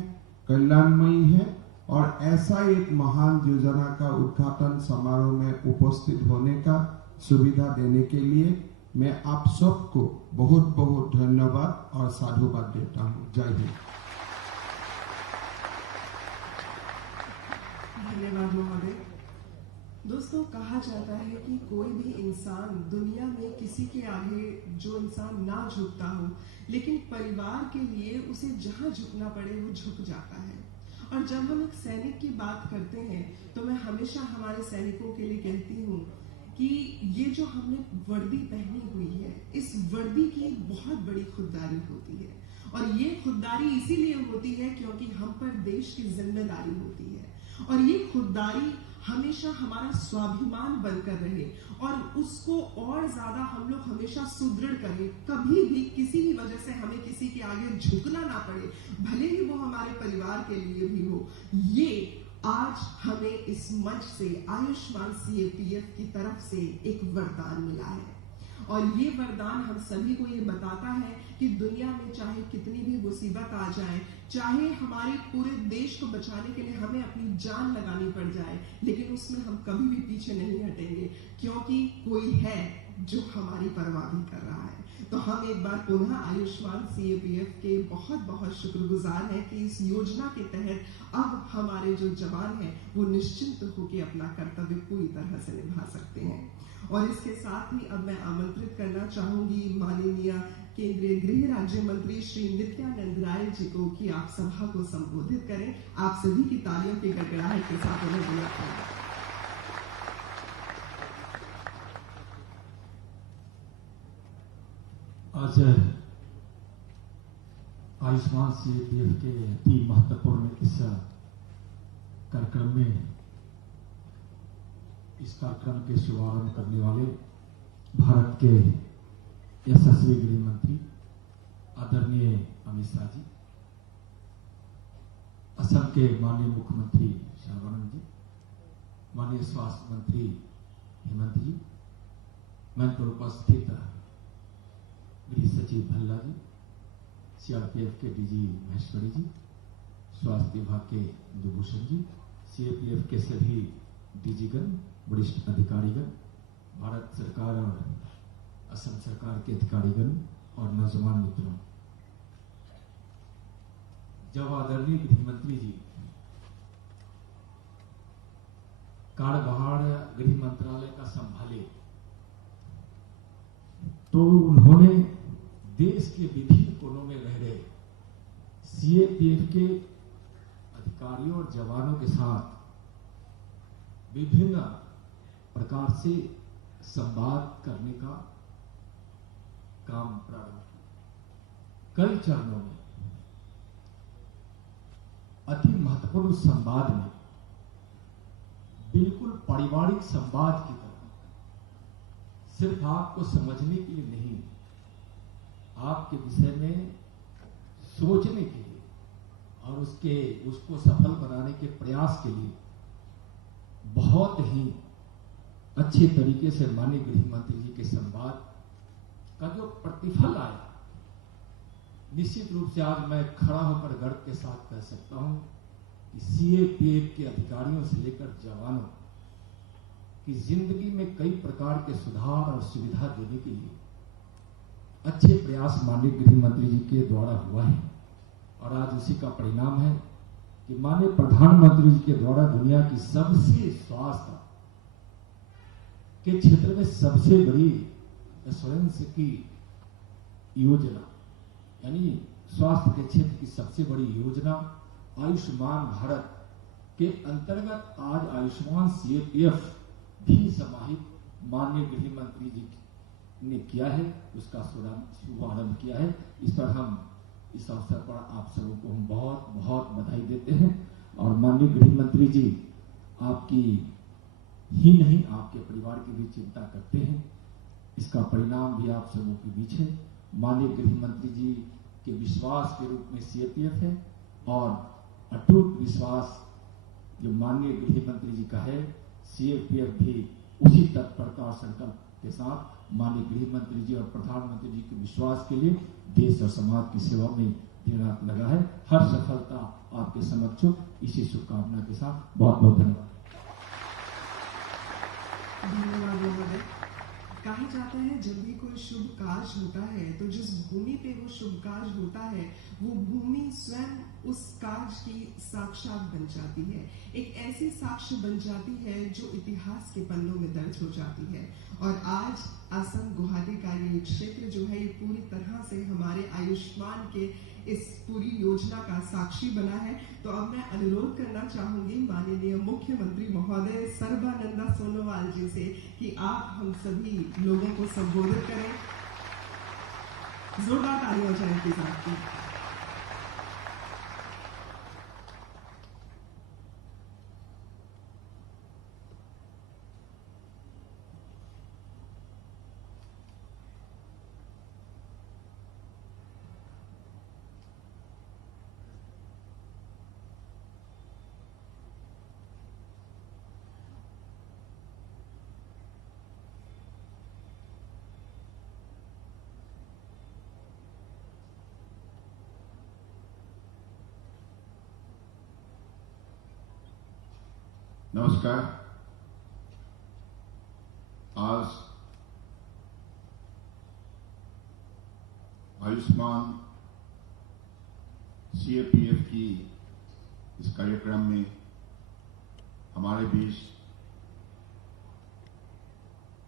कल्याणमयी है और ऐसा एक महान योजना का उद्घाटन समारोह में उपस्थित होने का सुविधा देने के लिए मैं आप सबको बहुत बहुत धन्यवाद और साधुवाद देता हूं। जय हिंद। धन्यवाद महोदय। दोस्तों, कहा जाता है कि कोई भी इंसान दुनिया में किसी के आगे जो इंसान ना झुकता हो, लेकिन परिवार के लिए उसे जहां झुकना पड़े वो झुक जाता है। और जब हम एक सैनिक की बात करते हैं तो मैं हमेशा हमारे सैनिकों के लिए कहती हूँ कि ये जो हमने वर्दी पहनी हुई है, इस वर्दी की एक बहुत बड़ी खुददारी होती है और ये खुददारी इसीलिए होती है क्योंकि हम पर देश की जिम्मेदारी होती है और ये खुददारी हमेशा हमारा स्वाभिमान बनकर रहे और उसको और ज्यादा हम लोग हमेशा सुदृढ़ करें। कभी भी किसी भी वजह से हमें किसी के आगे झुकना ना पड़े, भले ही वो हमारे परिवार के लिए भी हो। ये आज हमें इस मंच से आयुष्मान सीएपीएफ की तरफ से एक वरदान मिला है और ये वरदान हम सभी को ये बताता है कि दुनिया में चाहे कितनी भी मुसीबत आ जाए, चाहे हमारे पूरे देश को बचाने के लिए हमें अपनी जान लगानी पड़ जाए, लेकिन उसमें हम कभी भी पीछे नहीं हटेंगे क्योंकि कोई है जो हमारी परवाह भी कर रहा है। तो हम एक बार पुनः आयुष्मान सीएपीएफ के बहुत बहुत शुक्रगुजार हैं कि इस योजना के तहत अब हमारे जो जवान हैं वो निश्चिंत होकर अपना कर्तव्य पूरी तरह से निभा सकते हैं। और इसके साथ ही अब मैं आमंत्रित करना चाहूंगी माननीय केंद्रीय गृह राज्य मंत्री श्री नित्यानंद राय जी को कि आप सभा को संबोधित करें। आप सभी की तालियों की गड़गड़ाहट के साथ उन्हें बुलाते हैं। आज आयुष्मान सीएपीएफ के 3 महत्वपूर्ण इस कार्यक्रम में इस कार्यक्रम के शुभारंभ करने वाले भारत के यशस्वी गृह मंत्री आदरणीय अमित शाह जी, असम के माननीय मुख्यमंत्री सर्बानंद जी, माननीय स्वास्थ्य मंत्री हेमंत जी, मंच पर उपस्थित गृह सचिव भल्ला जी, सीआरपीएफ के डीजी महेश्वरी जी, स्वास्थ्य विभाग के इंदुभूषण जी, सीआरपीएफ के सभी डीजीगण, वरिष्ठ अधिकारीगण, भारत सरकार और असम सरकार के अधिकारीगण और नौजवान मित्रों, जब आदरणीय गृह मंत्री जी कार्यभार गृह मंत्रालय का संभाले तो उन्होंने देश के विभिन्न कोनों में रह रहे सीएपीएफ के अधिकारियों और जवानों के साथ विभिन्न प्रकार से संवाद करने का काम प्रारंभ किया। कई चरणों में अति महत्वपूर्ण संवाद में बिल्कुल पारिवारिक संवाद की तरह, सिर्फ आपको समझने के लिए नहीं, आपके विषय में सोचने के लिए और उसको सफल बनाने के प्रयास के लिए बहुत ही अच्छे तरीके से माननीय गृह मंत्री जी के संवाद का जो प्रतिफल आया, निश्चित रूप से आज मैं खड़ा होकर गर्व के साथ कह सकता हूं कि सीएपीएफ के अधिकारियों से लेकर जवानों की जिंदगी में कई प्रकार के सुधार और सुविधा देने के लिए अच्छे प्रयास माननीय गृह मंत्री जी के द्वारा हुआ है और आज उसी का परिणाम है कि माननीय प्रधानमंत्री जी के द्वारा दुनिया की सबसे स्वास्थ्य के क्षेत्र में सबसे बड़ी एश्योरेंस की योजना, यानी स्वास्थ्य के क्षेत्र की सबसे बड़ी योजना आयुष्मान भारत के अंतर्गत आज आयुष्मान सीएपीएफ भी समाहित माननीय गृह मंत्री जी ने किया है, उसका शुभारंभ किया है। इस पर हम इस अवसर पर आप सबों को हम बहुत बहुत बधाई देते हैं और माननीय गृह मंत्री जी आपकी ही नहीं, आपके परिवार की भी चिंता करते हैं। इसका परिणाम भी आप सबों के बीच है। माननीय गृह मंत्री जी के विश्वास के रूप में सीएपीएफ है और अटूट विश्वास जो माननीय गृह मंत्री जी का है, सीएपीएफ भी उसी तत्परता और संकल्प के साथ माननीय गृह मंत्री जी और प्रधानमंत्री जी के विश्वास के लिए देश और समाज की सेवा में दिन रात लगा है। हर सफलता आपके समक्ष हो, इसी शुभकामना के साथ बहुत बहुत धन्यवाद। धन्यवाद महोदय। कहा जाता है जब भी कोई शुभ कार्य होता है तो जिस भूमि पे वो शुभ कार्य होता है वो भूमि स्वयं उस कार्य की साक्षात बन जाती है, एक ऐसी साक्ष्य बन जाती है जो इतिहास के पन्नों में दर्ज हो जाती है। और आज असम गुवाहाटी का ये क्षेत्र जो है ये पूरी तरह से हमारे आयुष्मान के इस पूरी योजना का साक्षी बना है। तो अब मैं अनुरोध करना चाहूंगी माननीय मुख्यमंत्री महोदय सर्बानंद सोनोवाल जी से कि आप हम सभी लोगों को संबोधित करें। जोरदार तालियां हो जाए प्लीज आपकी। नमस्कार। आज आयुष्मान सीएपीएफ की इस कार्यक्रम में हमारे बीच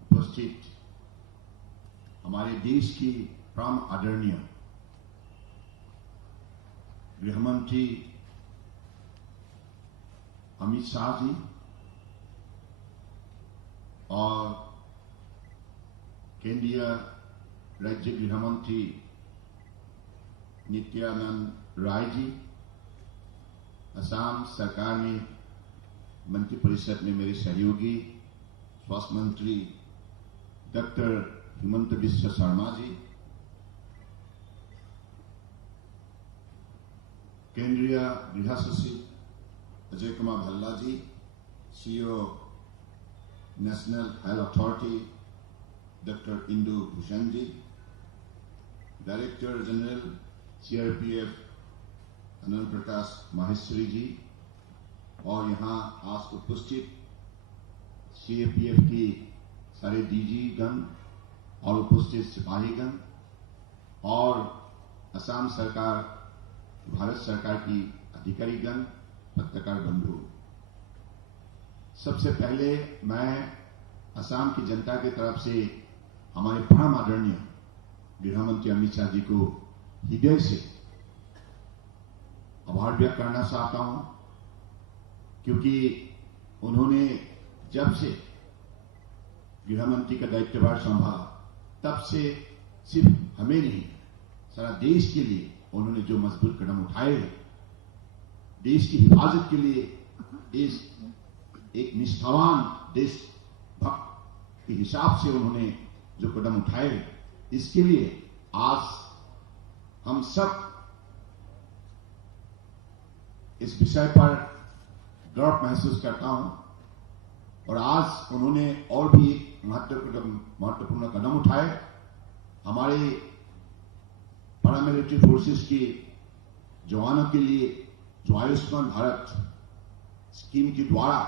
उपस्थित हमारे देश की परम आदरणीय गृहमंत्री अमित शाह जी और केंद्रीय राज्य गृह मंत्री नित्यानंद राय जी, असम सरकार में मंत्रिपरिषद में मेरे सहयोगी स्वास्थ्य मंत्री डॉक्टर हिमंत बिश्व शर्मा जी, केंद्रीय गृह सचिव Ajay Kumar Bhalla ji, CEO national health authority doctor Indu Bhushan ji, director general CRPF Anant Prakash Maheshwari ji, और यहाँ आज उपस्थित सीआरपीएफ की सारे डीजी गण और उपस्थित सिपाहीगण और असम सरकार, भारत सरकार की अधिकारीगण, पत्रकार बंधु, सबसे पहले मैं असम की जनता की तरफ से हमारे परम आदरणीय गृह मंत्री अमित शाह जी को हृदय से आभार व्यक्त करना चाहता हूं, क्योंकि उन्होंने जब से गृह मंत्री का दायित्वभार संभाला तब से सिर्फ हमें नहीं, सारा देश के लिए उन्होंने जो मजबूत कदम उठाए हैं, देश की हिफाजत के लिए, इस एक निष्ठावान देशभक्त के हिसाब से उन्होंने जो कदम उठाए, इसके लिए आज हम सब इस विषय पर गर्व महसूस करता हूं। और आज उन्होंने और भी एक महत्वपूर्ण कदम उठाए। हमारे पैरामिलिट्री फोर्सेस के जवानों के लिए जो आयुष्मान भारत स्कीम के द्वारा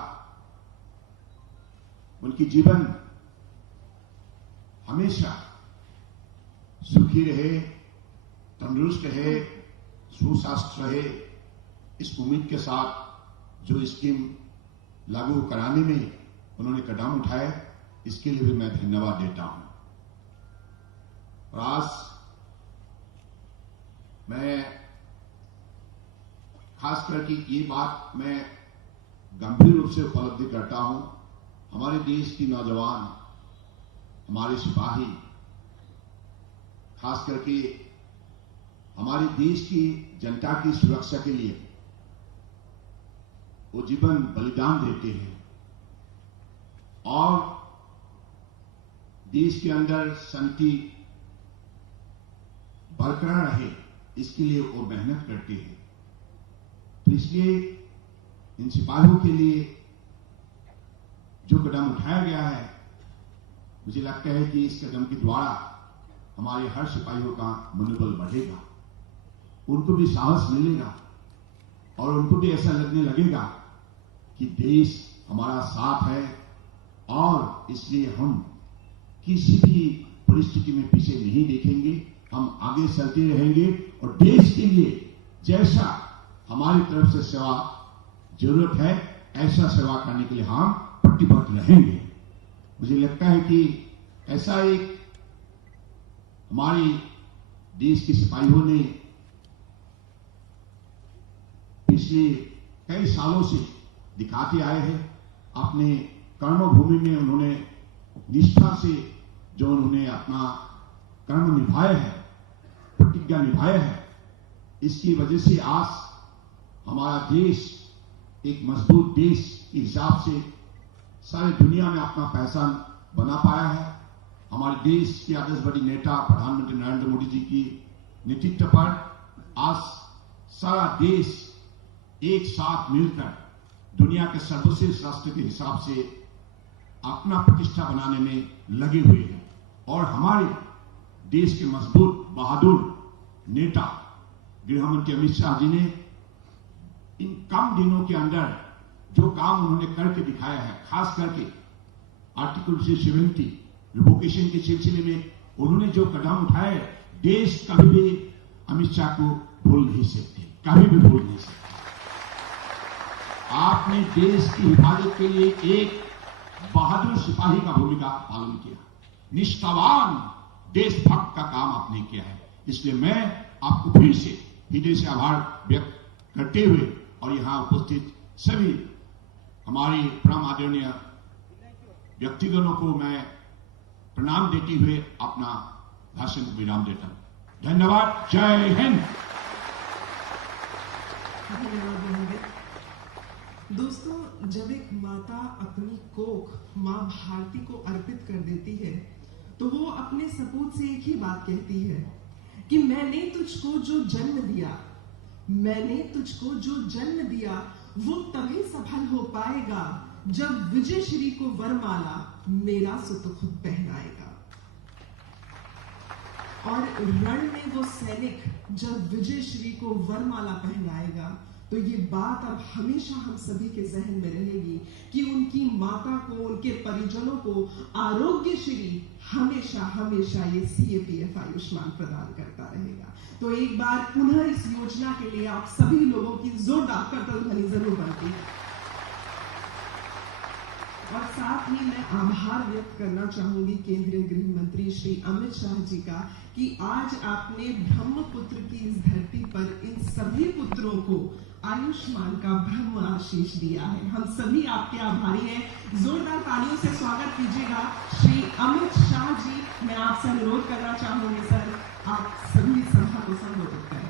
उनकी जीवन हमेशा सुखी रहे, तंदुरुस्त रहे, सुस्वास्थ्य रहे, इस उम्मीद के साथ जो स्कीम लागू कराने में उन्होंने कदम उठाए, इसके लिए भी मैं धन्यवाद देता हूं। और आज मैं खास करके ये बात मैं गंभीर रूप से उपलब्धि करता हूं, हमारे देश की नौजवान, हमारे सिपाही, खास करके हमारे देश की जनता की सुरक्षा के लिए वो जीवन बलिदान देते हैं और देश के अंदर शांति बरकरार रहे, इसके लिए वो मेहनत करते हैं। तो इसलिए इन सिपाहियों के लिए जो कदम उठाया गया है, मुझे लगता है कि इस कदम के द्वारा हमारे हर सिपाहियों का मनोबल बढ़ेगा, उनको भी साहस मिलेगा और उनको भी ऐसा लगने लगेगा कि देश हमारा साथ है और इसलिए हम किसी भी परिस्थिति में पीछे नहीं देखेंगे, हम आगे चलते रहेंगे और देश के लिए जैसा हमारी तरफ से सेवा जरूरत है, ऐसा सेवा करने के लिए हम प्रतिबद्ध रहेंगे। मुझे लगता है कि ऐसा एक हमारे देश के सिपाहियों ने पिछले कई सालों से दिखाते आए हैं। अपने कर्मभूमि में उन्होंने निष्ठा से जो उन्होंने अपना कर्म निभाया है, प्रतिज्ञा निभाया है, इसकी वजह से आज हमारा देश एक मजबूत देश के हिसाब से सारी दुनिया में अपना पहचान बना पाया है। हमारे देश के आदर्श बड़ी नेता प्रधानमंत्री नरेंद्र मोदी जी की नेतृत्व पर आज सारा देश एक साथ मिलकर दुनिया के सर्वश्रेष्ठ राष्ट्र के हिसाब से अपना प्रतिष्ठा बनाने में लगे हुए हैं। और हमारे देश के मजबूत बहादुर नेता गृह मंत्री अमित शाह जी ने इन कम दिनों के अंदर जो काम उन्होंने करके दिखाया है, खास करके आर्टिकल 370 रिवोकेशन के सिलसिले में उन्होंने जो कदम उठाए, देश कभी भी अमित शाह को भूल नहीं सकते, कभी भी भूल नहीं सकते। आपने देश की हिफाजत के लिए एक बहादुर सिपाही का भूमिका पालन किया, निष्ठावान देशभक्त का काम आपने किया है। इसलिए मैं आपको फिर से हृदय से आभार व्यक्त करते हुए और यहां उपस्थित सभी हमारे परम आदरणीय व्यक्तिगणों को मैं प्रणाम देते हुए अपना भाषण को विराम देता हूं। धन्यवाद। जय हिंद। धन्यवाद होंगे। दोस्तों, जब एक माता अपनी कोख माँ भारती को अर्पित कर देती है तो वो अपने सपूत से एक ही बात कहती है कि मैंने तुझको जो जन्म दिया, मैंने तुझको जो जन्म दिया वो तभी सफल हो पाएगा जब विजय श्री को वरमाला मेरा सुत खुद पहनाएगा। और रण में वो सैनिक जब विजय श्री को वरमाला पहनाएगा तो ये बात अब हमेशा हम सभी के जहन में रहेगी कि उनकी माता को, उनके परिजनों को आरोग्य श्री हमेशा हमेशा ये CAPF आयुष्मान प्रदान करता रहेगा। तो एक बार पुनः इस योजना के लिए आप सभी लोगों की जोरदार करतल ध्वनि जरूर बनती है। और साथ ही मैं आभार व्यक्त करना चाहूंगी केंद्रीय गृह मंत्री श्री अमित शाह जी का कि आज आपने ब्रह्मपुत्र की इस धरती पर इन सभी पुत्रों को आयुष्मान का ब्रह्म आशीष दिया है। हम सभी आपके आभारी हैं। जोरदार तालियों से स्वागत कीजिएगा श्री अमित शाह जी। मैं आपसे अनुरोध करना चाहूंगी सर, आप सभी सभा को संबोधित करें।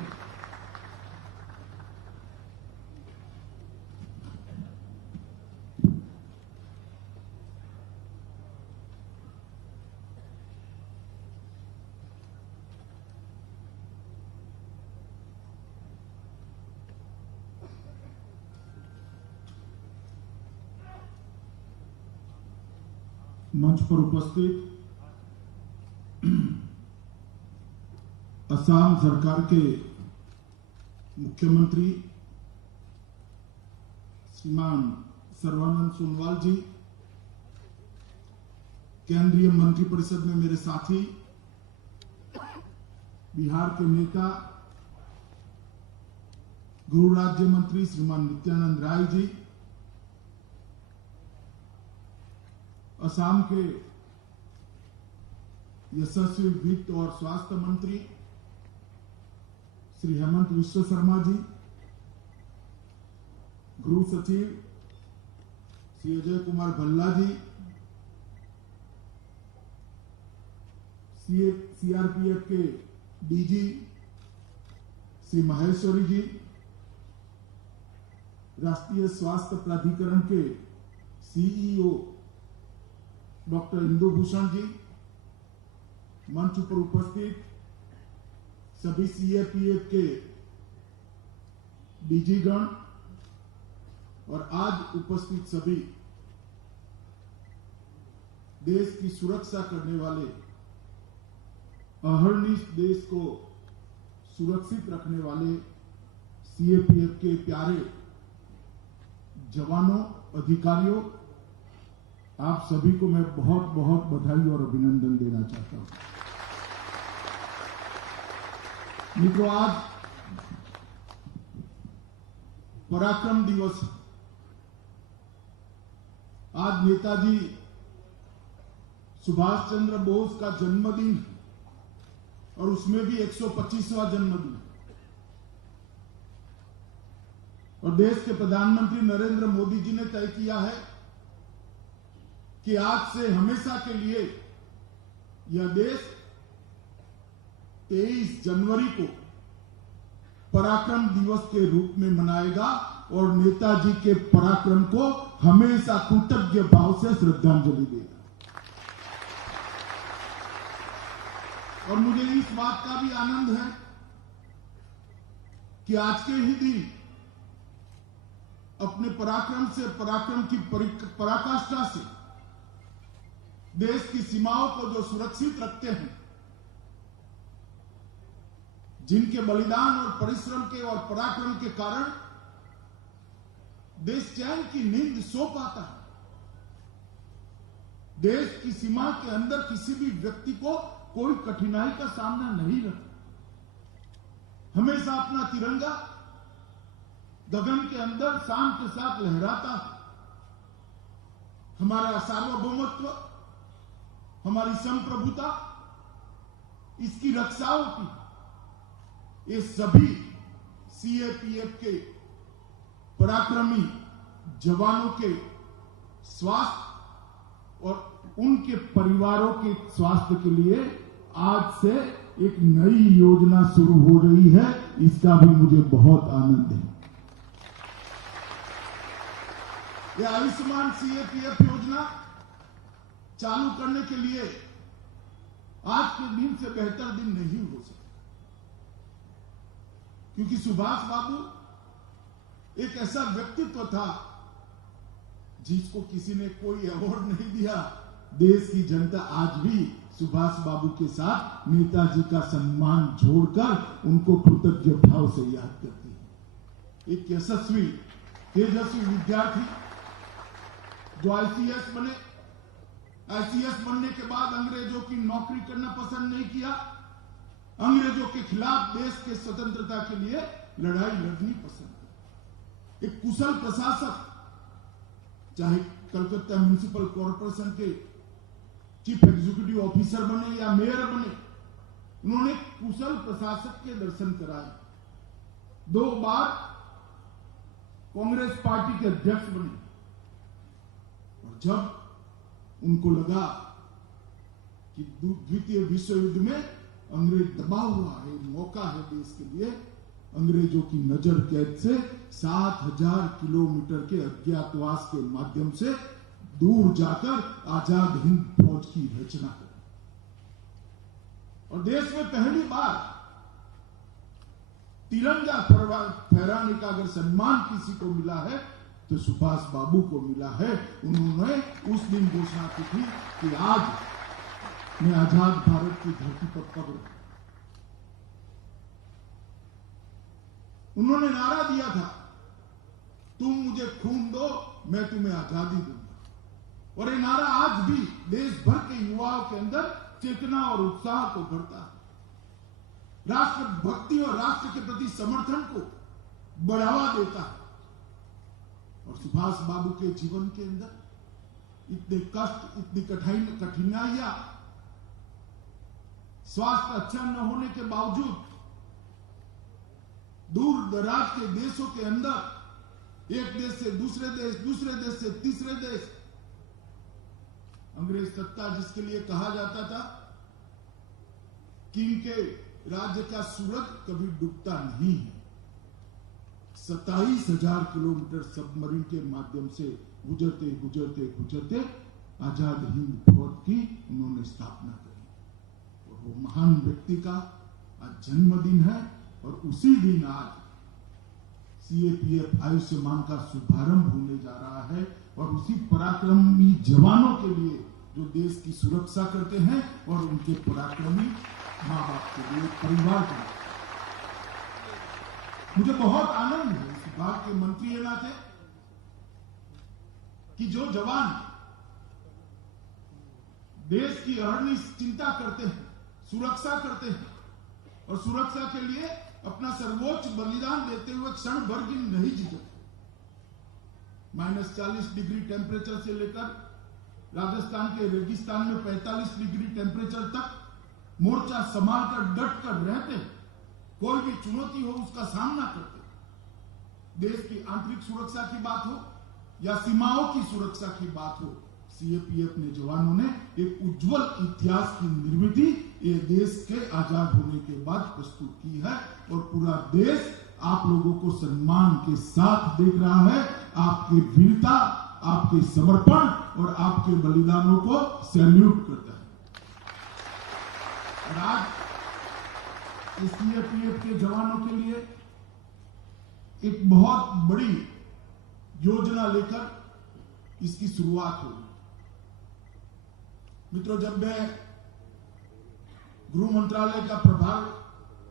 मंच पर उपस्थित असम सरकार के मुख्यमंत्री श्रीमान सर्बानंद सोनोवाल जी, केंद्रीय मंत्रिपरिषद में मेरे साथी, बिहार के नेता गृह राज्य मंत्री श्रीमान नित्यानंद राय जी, असम के यशस्वी वित्त और स्वास्थ्य मंत्री श्री हेमंत विश्व शर्मा जी, गृह सचिव श्री अजय कुमार भल्ला जी, CRPF के DG श्री महेश्वरी जी, राष्ट्रीय स्वास्थ्य प्राधिकरण के CEO डॉक्टर इंदु भूषण जी, मंच पर उपस्थित सभी CRPF के DG गण और आज उपस्थित सभी देश की सुरक्षा करने वाले, अहर्निश देश को सुरक्षित रखने वाले CRPF के प्यारे जवानों, अधिकारियों, आप सभी को मैं बहुत बहुत बधाई और अभिनंदन देना चाहता हूं। मित्रों, आज पराक्रम दिवस है। आज नेताजी सुभाष चंद्र बोस का जन्मदिन है और उसमें भी 125वां जन्मदिन। और देश के प्रधानमंत्री नरेंद्र मोदी जी ने तय किया है कि आज से हमेशा के लिए यह देश 23 जनवरी को पराक्रम दिवस के रूप में मनाएगा और नेताजी के पराक्रम को हमेशा कृतज्ञ भाव से श्रद्धांजलि देगा। और मुझे इस बात का भी आनंद है कि आज के ही दिन अपने पराक्रम से, पराक्रम की पराकाष्ठा से देश की सीमाओं को जो सुरक्षित रखते हैं, जिनके बलिदान और परिश्रम के और पराक्रम के कारण देश चैन की नींद सो पाता है। देश की सीमा के अंदर किसी भी व्यक्ति को कोई कठिनाई का सामना नहीं रहता। हमेशा अपना तिरंगा गगन के अंदर शान के साथ लहराता है। हमारा सार्वभौमत्व, हमारी संप्रभुता, इसकी रक्षा होती। ये सभी CAPF के पराक्रमी जवानों के स्वास्थ्य और उनके परिवारों के स्वास्थ्य के लिए आज से एक नई योजना शुरू हो रही है। इसका भी मुझे बहुत आनंद है। ये आयुष्मान सीएपीएफ योजना चालू करने के लिए आज के दिन से बेहतर दिन नहीं हो सकता, क्योंकि सुभाष बाबू एक ऐसा व्यक्तित्व था जिसको किसी ने कोई अवार्ड नहीं दिया। देश की जनता आज भी सुभाष बाबू के साथ नेताजी का सम्मान जोड़कर उनको कृतज्ञ भाव से याद करती है। एक यशस्वी तेजस्वी विद्यार्थी जो आईसीएस बने, आईसीएस बनने के बाद अंग्रेजों की नौकरी करना पसंद नहीं किया, अंग्रेजों के खिलाफ देश के स्वतंत्रता के लिए लड़ाई लड़नी पसंद की। एक कुशल प्रशासक, चाहे कलकत्ता म्युनिसिपल कॉर्पोरेशन के चीफ एग्जीक्यूटिव ऑफिसर बने या मेयर बने, उन्होंने कुशल प्रशासक के दर्शन कराए। 2 बार कांग्रेस पार्टी के अध्यक्ष बने, और जब उनको लगा कि द्वितीय विश्व युद्ध में अंग्रेज दबा हुआ है, मौका है देश के लिए, अंग्रेजों की नजर कैद से 7000 किलोमीटर के अज्ञातवास के माध्यम से दूर जाकर आजाद हिंद फौज की रचना करी। और देश में पहली बार तिरंगा फहराने का अगर सम्मान किसी को मिला है तो सुभाष बाबू को मिला है। उन्होंने उस दिन घोषणा की थी कि आज मैं आजाद भारत की धरती पर कब्र। उन्होंने नारा दिया था, तुम मुझे खून दो, मैं तुम्हें आजादी दूंगा। और ये नारा आज भी देश भर के युवाओं के अंदर चेतना और उत्साह को भरता है, राष्ट्र भक्ति और राष्ट्र के प्रति समर्थन को बढ़ावा देता है। और सुभाष बाबू के जीवन के अंदर इतने कष्ट, इतनी कठिनाइयां, स्वास्थ्य अच्छा न होने के बावजूद दूर दराज के देशों के अंदर एक देश से दूसरे देश, दूसरे देश से तीसरे देश, अंग्रेज सत्ता जिसके लिए कहा जाता था कि इनके राज्य का सूरज कभी डूबता नहीं है, 27,000 किलोमीटर सबमरीन के माध्यम से गुजरते गुजरते गुजरते आजाद हिंद फौज की उन्होंने स्थापना करी। और वो महान व्यक्ति का आज जन्मदिन है, और उसी दिन आज सीएपीएफ आयुष्मान का शुभारंभ होने जा रहा है। और उसी पराक्रमी जवानों के लिए जो देश की सुरक्षा करते हैं और उनके पराक्रमी मां बाप के लिए, परिवार के लिए। मुझे बहुत आनंद है इस विभाग के मंत्री के नाते कि जो जवान देश की अहर्निश चिंता करते हैं, सुरक्षा करते हैं और सुरक्षा के लिए अपना सर्वोच्च बलिदान देते हुए क्षण भर की नहीं जीते। -40 डिग्री टेम्परेचर से लेकर राजस्थान के रेगिस्तान में 45 डिग्री टेम्परेचर तक मोर्चा संभाल कर डट कर रहते, कोई भी चुनौती हो उसका सामना करते। देश की आंतरिक सुरक्षा की बात हो या सीमाओं की सुरक्षा की बात हो, सीएपीएफ ने जवानों ने एक उज्जवल इतिहास की निर्मिति ये देश के आजाद होने के बाद प्रस्तुत की है। और पूरा देश आप लोगों को सम्मान के साथ देख रहा है, आपके वीरता, आपके समर्पण और आपके बलिदानों को सैल्यूट करता है। और आज सीएपीएफ के जवानों के लिए एक बहुत बड़ी योजना लेकर इसकी शुरुआत होगी। मित्रों, जब मैं गृह मंत्रालय का प्रभार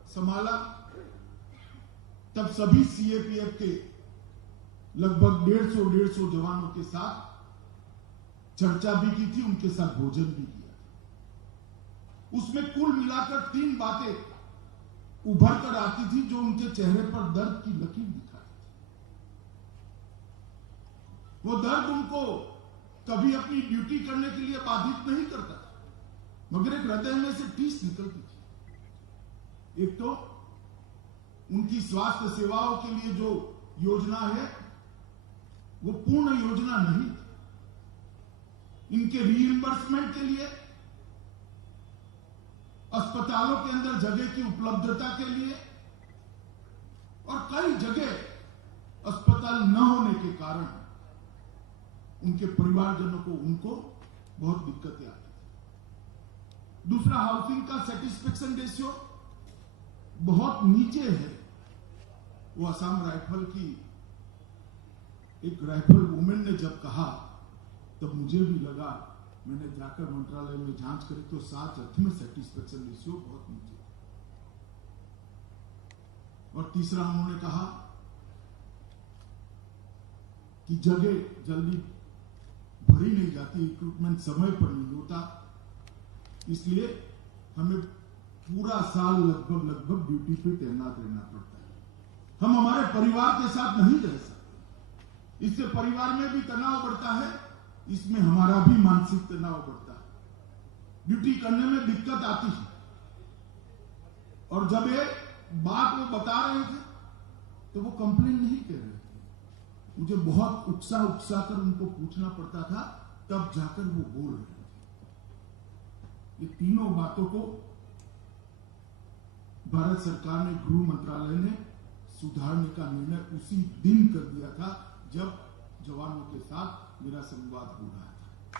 संभाला तब सभी सीएपीएफ के लगभग 150 जवानों के साथ चर्चा भी की थी, उनके साथ भोजन भी किया था। उसमें कुल मिलाकर 3 बातें उभर कर आती थी जो उनके चेहरे पर दर्द की लकीर दिखाती थी। वो दर्द उनको कभी अपनी ड्यूटी करने के लिए बाधित नहीं करता था, मगर एक हृदय में से टीस निकलती थी। एक तो उनकी स्वास्थ्य सेवाओं के लिए जो योजना है वो पूर्ण योजना नहीं थी। इनके रीइंबर्समेंट के लिए, अस्पतालों के अंदर जगह की उपलब्धता के लिए, और कई जगह अस्पताल न होने के कारण उनके परिवारजनों को, उनको बहुत दिक्कतें आती थी। दूसरा, हाउसिंग का सेटिस्फेक्शन रेशियो बहुत नीचे है। वो असम राइफल की एक राइफल वुमेन ने जब कहा तब मुझे भी लगा, मैंने जाकर मंत्रालय में जांच करी तो 7 अर्थ में सेटिस्फेक्शन रेशियो बहुत नीचे। और तीसरा, उन्होंने कहा कि जगह जल्दी भरी नहीं जाती, इक्विपमेंट समय पर नहीं होता, इसलिए हमें पूरा साल लगभग ड्यूटी पे तैनात रहना पड़ता है। हम हमारे परिवार के साथ नहीं रह सकते, इससे परिवार में भी तनाव बढ़ता है, इसमें हमारा भी मानसिक तनाव बढ़ता है, ड्यूटी करने में दिक्कत आती है। और जब ये बात वो बता रहे थे तो वो कंप्लेन नहीं कर रहे थे, मुझे बहुत उकसा कर उनको पूछना पड़ता था, तब जाकर वो बोल रहे थे। ये तीनों बातों को भारत सरकार ने, गृह मंत्रालय ने सुधारने का निर्णय उसी दिन कर दिया था जब जवानों के साथ मेरा संवाद हो रहा था।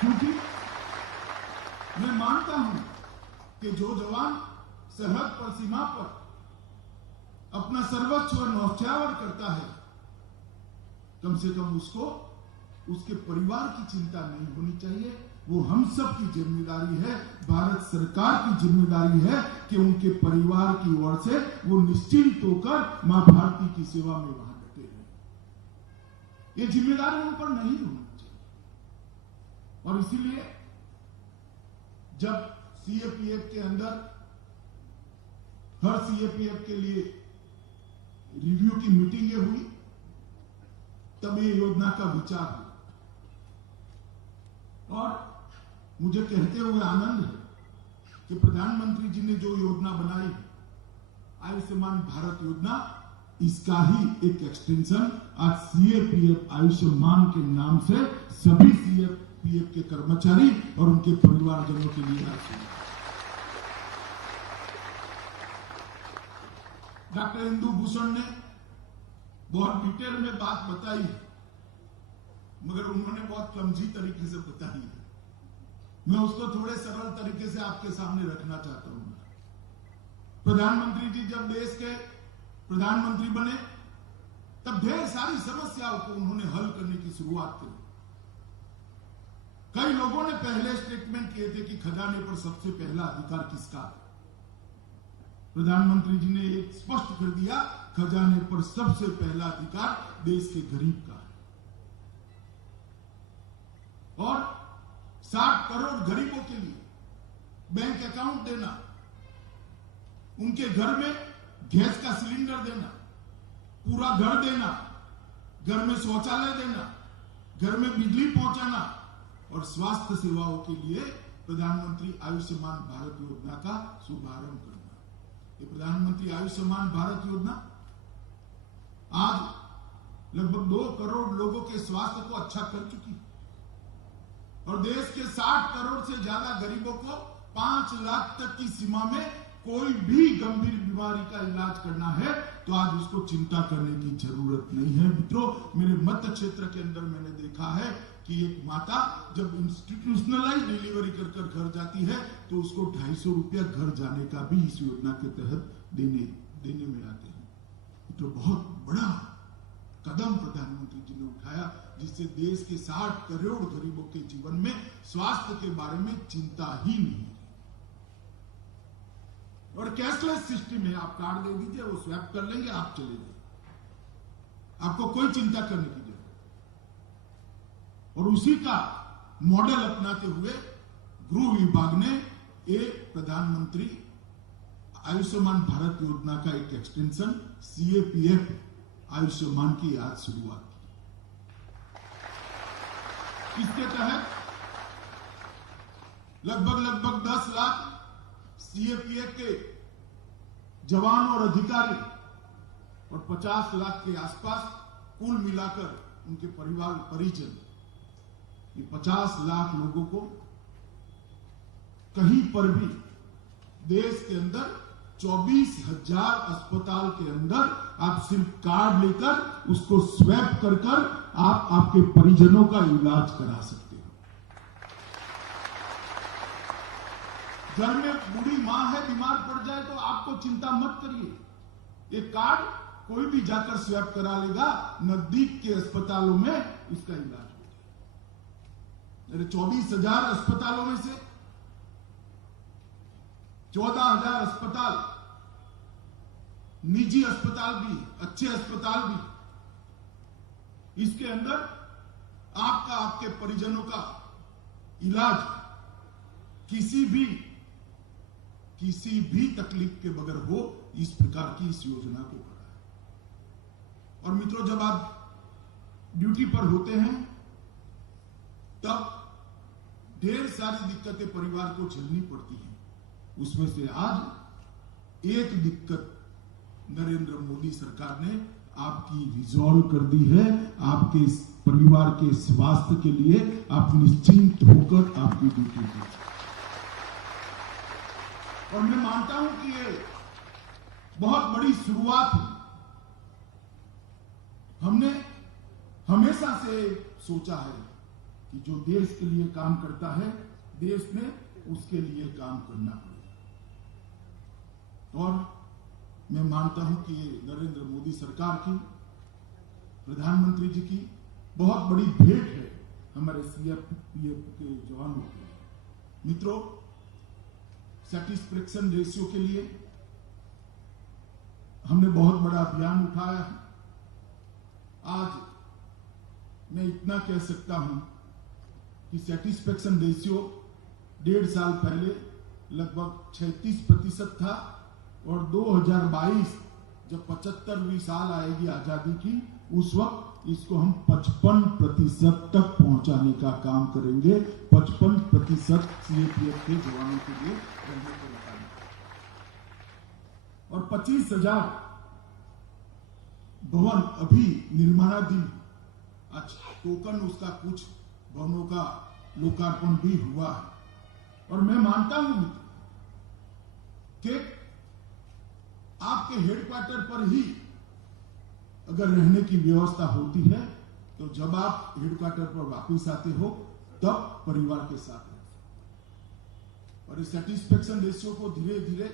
क्योंकि मैं मानता हूं कि जो जवान सरहद पर, सीमा पर अपना सर्वस्व न्यौछावर करता है, कम से कम उसको उसके परिवार की चिंता नहीं होनी चाहिए। वो हम सब की जिम्मेदारी है, भारत सरकार की जिम्मेदारी है कि उनके परिवार की ओर से वो निश्चिंत होकर मां भारती की सेवा में वहां डटे रहे। ये जिम्मेदारी उन पर नहीं होनी चाहिए। और इसीलिए जब सीएपीएफ के अंदर हर सीएपीएफ के लिए रिव्यू की मीटिंगें हुई, तब ये योजना का विचार हुआ। और मुझे कहते हुए आनंद है कि प्रधानमंत्री जी ने जो योजना बनाई है, आयुष्मान भारत योजना, इसका ही एक एक्सटेंशन आज सीएपीएफ आयुष्मान के नाम से सभी सीएपीएफ के कर्मचारी और उनके परिवारजनों के लिए आज डॉक्टर इंदु भूषण ने बहुत डिटेल में बात बताई, मगर उन्होंने बहुत क्लमजी तरीके से बताई है। मैं उसको थोड़े सरल तरीके से आपके सामने रखना चाहता हूं। प्रधानमंत्री जी जब देश के प्रधानमंत्री बने, तब ढेर सारी समस्याओं को उन्होंने हल करने की शुरुआत की। कई लोगों ने पहले स्टेटमेंट किए थे कि खजाने पर सबसे पहला अधिकार किसका है। प्रधानमंत्री जी ने एक स्पष्ट कर दिया, खजाने पर सबसे पहला अधिकार देश के गरीब का है। और 60 करोड़ गरीबों के लिए बैंक अकाउंट देना, उनके घर में गैस का सिलेंडर देना, पूरा घर देना, घर में शौचालय देना, घर में बिजली पहुंचाना और स्वास्थ्य सेवाओं के लिए प्रधानमंत्री आयुष्मान भारत योजना का शुभारंभ करना। ये प्रधानमंत्री आयुष्मान भारत योजना आज लगभग 2 करोड़ लोगों के स्वास्थ्य को अच्छा कर चुकी है और देश के 60 करोड़ से ज्यादा गरीबों को 5 लाख तक की सीमा में कोई भी गंभीर बीमारी का इलाज करना है तो आज उसको चिंता करने की जरूरत नहीं है। मित्रों, मेरे मध्य क्षेत्र के अंदर मैंने देखा है कि एक माता जब इंस्टीट्यूशनलाइज डिलीवरी कर घर जाती है तो उसको 250 रुपया घर जाने का भी इस योजना के तहत देने में आते हैं। तो बहुत बड़ा कदम प्रधानमंत्री जी ने उठाया, जिससे देश के 60 करोड़ गरीबों के जीवन में स्वास्थ्य के बारे में चिंता ही नहीं है। और कैशलेस सिस्टम है, आप कार्ड दे दीजिए, वो स्वैप कर लेंगे, आप चले जाइए, आपको कोई चिंता करने की जरूरत। और उसी का मॉडल अपनाते हुए गृह विभाग ने एक प्रधानमंत्री आयुष्मान भारत योजना का एक एक्सटेंशन सीएपीएफ आयुष्मान की आज शुरुआत की। इसके तहत लगभग 10 लाख सीएपीएफ के जवान और अधिकारी और 50 लाख के आसपास कुल मिलाकर उनके परिवार परिजन, ये 50 लाख लोगों को कहीं पर भी देश के अंदर 24,000 अस्पताल के अंदर आप सिर्फ कार्ड लेकर उसको स्वैप कर आप आपके परिजनों का इलाज करा सकते हो। घर में बूढ़ी मां है, बीमार पड़ जाए तो आपको चिंता मत करिए, ये कार्ड कोई भी जाकर स्वैप करा लेगा, नजदीक के अस्पतालों में इसका इलाज होगा। मेरे 24,000 अस्पतालों में से 14,000 अस्पताल, निजी अस्पताल भी, अच्छे अस्पताल भी, इसके अंदर आपका, आपके परिजनों का इलाज किसी भी तकलीफ के बगैर हो, इस प्रकार की इस योजना को करा है। और मित्रों, जब आप ड्यूटी पर होते हैं तब ढेर सारी दिक्कतें परिवार को झेलनी पड़ती हैं। उसमें से आज एक दिक्कत नरेंद्र मोदी सरकार ने आपकी रिजॉल्व कर दी है। आपके परिवार के स्वास्थ्य के लिए आप निश्चिंत होकर आपकी ड्यूटी करें। और मैं मानता हूं कि ये बहुत बड़ी शुरुआत है। हमने हमेशा से सोचा है कि जो देश के लिए काम करता है, देश में उसके लिए काम करना पड़ेगा। और मैं मानता हूं कि ये नरेंद्र मोदी सरकार की, प्रधानमंत्री जी की बहुत बड़ी भेंट है हमारे सीएपीएफ के जवानों के लिए। मित्रों, सैटिस्फैक्शन रेशियो के लिए हमने बहुत बड़ा अभियान उठाया है। आज मैं इतना कह सकता हूं कि सैटिस्फैक्शन रेशियो 1.5 साल पहले लगभग 36% था, और 2022 जब 75वीं साल आएगी आजादी की, उस वक्त इसको हम 55% तक पहुंचाने का काम करेंगे। 55% सीएपीएफ के जवानों के लिए रहने को निकालेंगे। और 25,000 भवन अभी निर्माणाधीन, आज टोकन उसका कुछ भवनों का लोकार्पण भी हुआ है। और मैं मानता हूं कि आपके हेडक्वार्टर पर ही अगर रहने की व्यवस्था होती है तो जब आप हेडक्वार्टर पर वापस आते हो तब परिवार के साथ रहते हो। और इस सैटिस्फैक्शन रेशियो को धीरे धीरे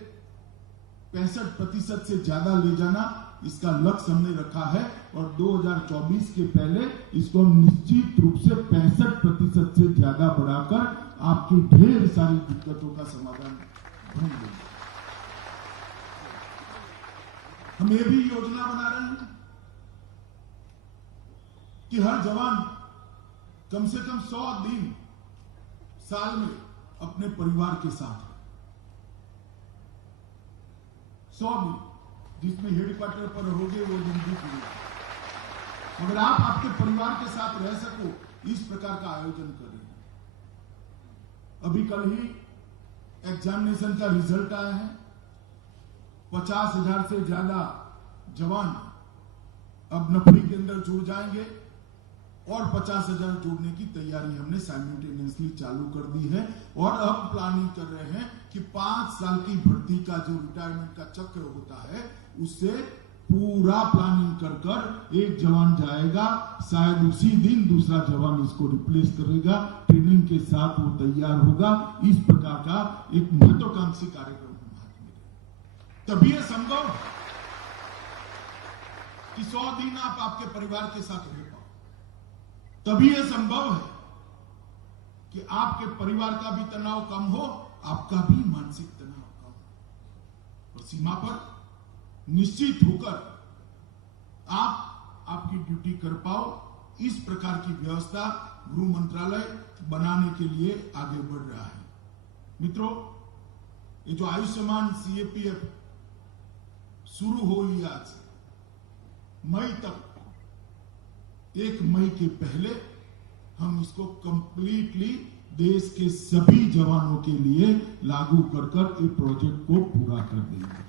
65% से ज्यादा ले जाना, इसका लक्ष्य हमने रखा है। और 2024 के पहले इसको हम निश्चित रूप से 65% से ज्यादा बढ़ाकर आपकी ढेर सारी दिक्कतों का समाधान ढूंढ देंगे। हम ये भी योजना बना रहे हैं कि हर जवान कम से कम 100 दिन साल में अपने परिवार के साथ, 100 दिन जिसमें हेडक्वार्टर पर रहोगे वो जिंदगी पूरी। अगर आप आपके परिवार के साथ रह सको, इस प्रकार का आयोजन करें। अभी कल ही एग्जामिनेशन का रिजल्ट आया है। 50,000 से ज्यादा जवान अब नौकरी के अंदर जुड़ जाएंगे, और 50,000 जोड़ने की तैयारी हमने साइमल्टेनियसली चालू कर दी है। और अब प्लानिंग कर रहे हैं कि 5 साल की भर्ती का जो रिटायरमेंट का चक्र होता है, उससे पूरा प्लानिंग कर एक जवान जाएगा, शायद उसी दिन दूसरा जवान इसको रिप्लेस करेगा, ट्रेनिंग के साथ वो तैयार होगा। इस प्रकार का एक महत्वाकांक्षी कार्यक्रम हम हाथ में लेंगे। तभी यह संभव कि 100 दिन आप आपके परिवार के साथ रह पाओ। तभी यह संभव है कि आपके परिवार का भी तनाव कम हो, आपका भी मानसिक तनाव कम हो, और सीमा पर निश्चित होकर आप आपकी ड्यूटी कर पाओ। इस प्रकार की व्यवस्था गृह मंत्रालय बनाने के लिए आगे बढ़ रहा है। मित्रों, ये जो आयुष्मान सीएपीएफ शुरू हुई आज मई तक, 1 मई के पहले हम इसको कंप्लीटली देश के सभी जवानों के लिए लागू कर इस प्रोजेक्ट को पूरा कर देंगे।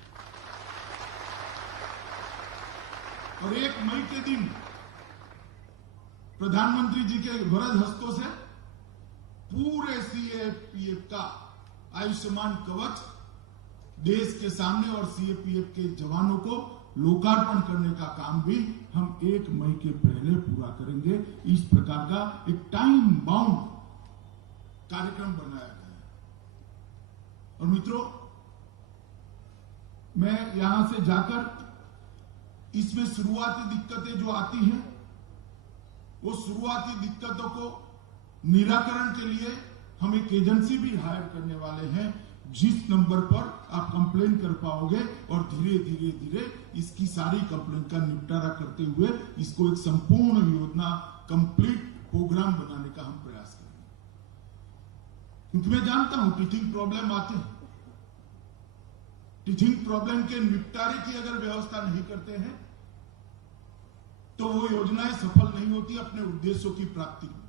और 1 मई के दिन प्रधानमंत्री जी के वरद हस्तों से पूरे सीएपीएफ का आयुष्मान कवच देश के सामने और सीएपीएफ के जवानों को लोकार्पण करने का काम भी हम 1 मई के पहले पूरा करेंगे। इस प्रकार का एक टाइम बाउंड कार्यक्रम बनाया गया है। और मित्रों, मैं यहां से जाकर इसमें शुरुआती दिक्कतें जो आती हैं, वो शुरुआती दिक्कतों को निराकरण के लिए हम एक एजेंसी भी हायर करने वाले हैं, जिस नंबर पर आप कंप्लेन कर पाओगे और धीरे धीरे धीरे इसकी सारी कंप्लेन का निपटारा करते हुए इसको एक संपूर्ण योजना, कंप्लीट प्रोग्राम बनाने का हम प्रयास करेंगे। क्योंकि मैं जानता हूं टीचिंग प्रॉब्लम आते हैं, टीचिंग प्रॉब्लम के निपटारे की अगर व्यवस्था नहीं करते हैं तो वो योजनाएं सफल नहीं होती अपने उद्देश्यों की प्राप्ति में।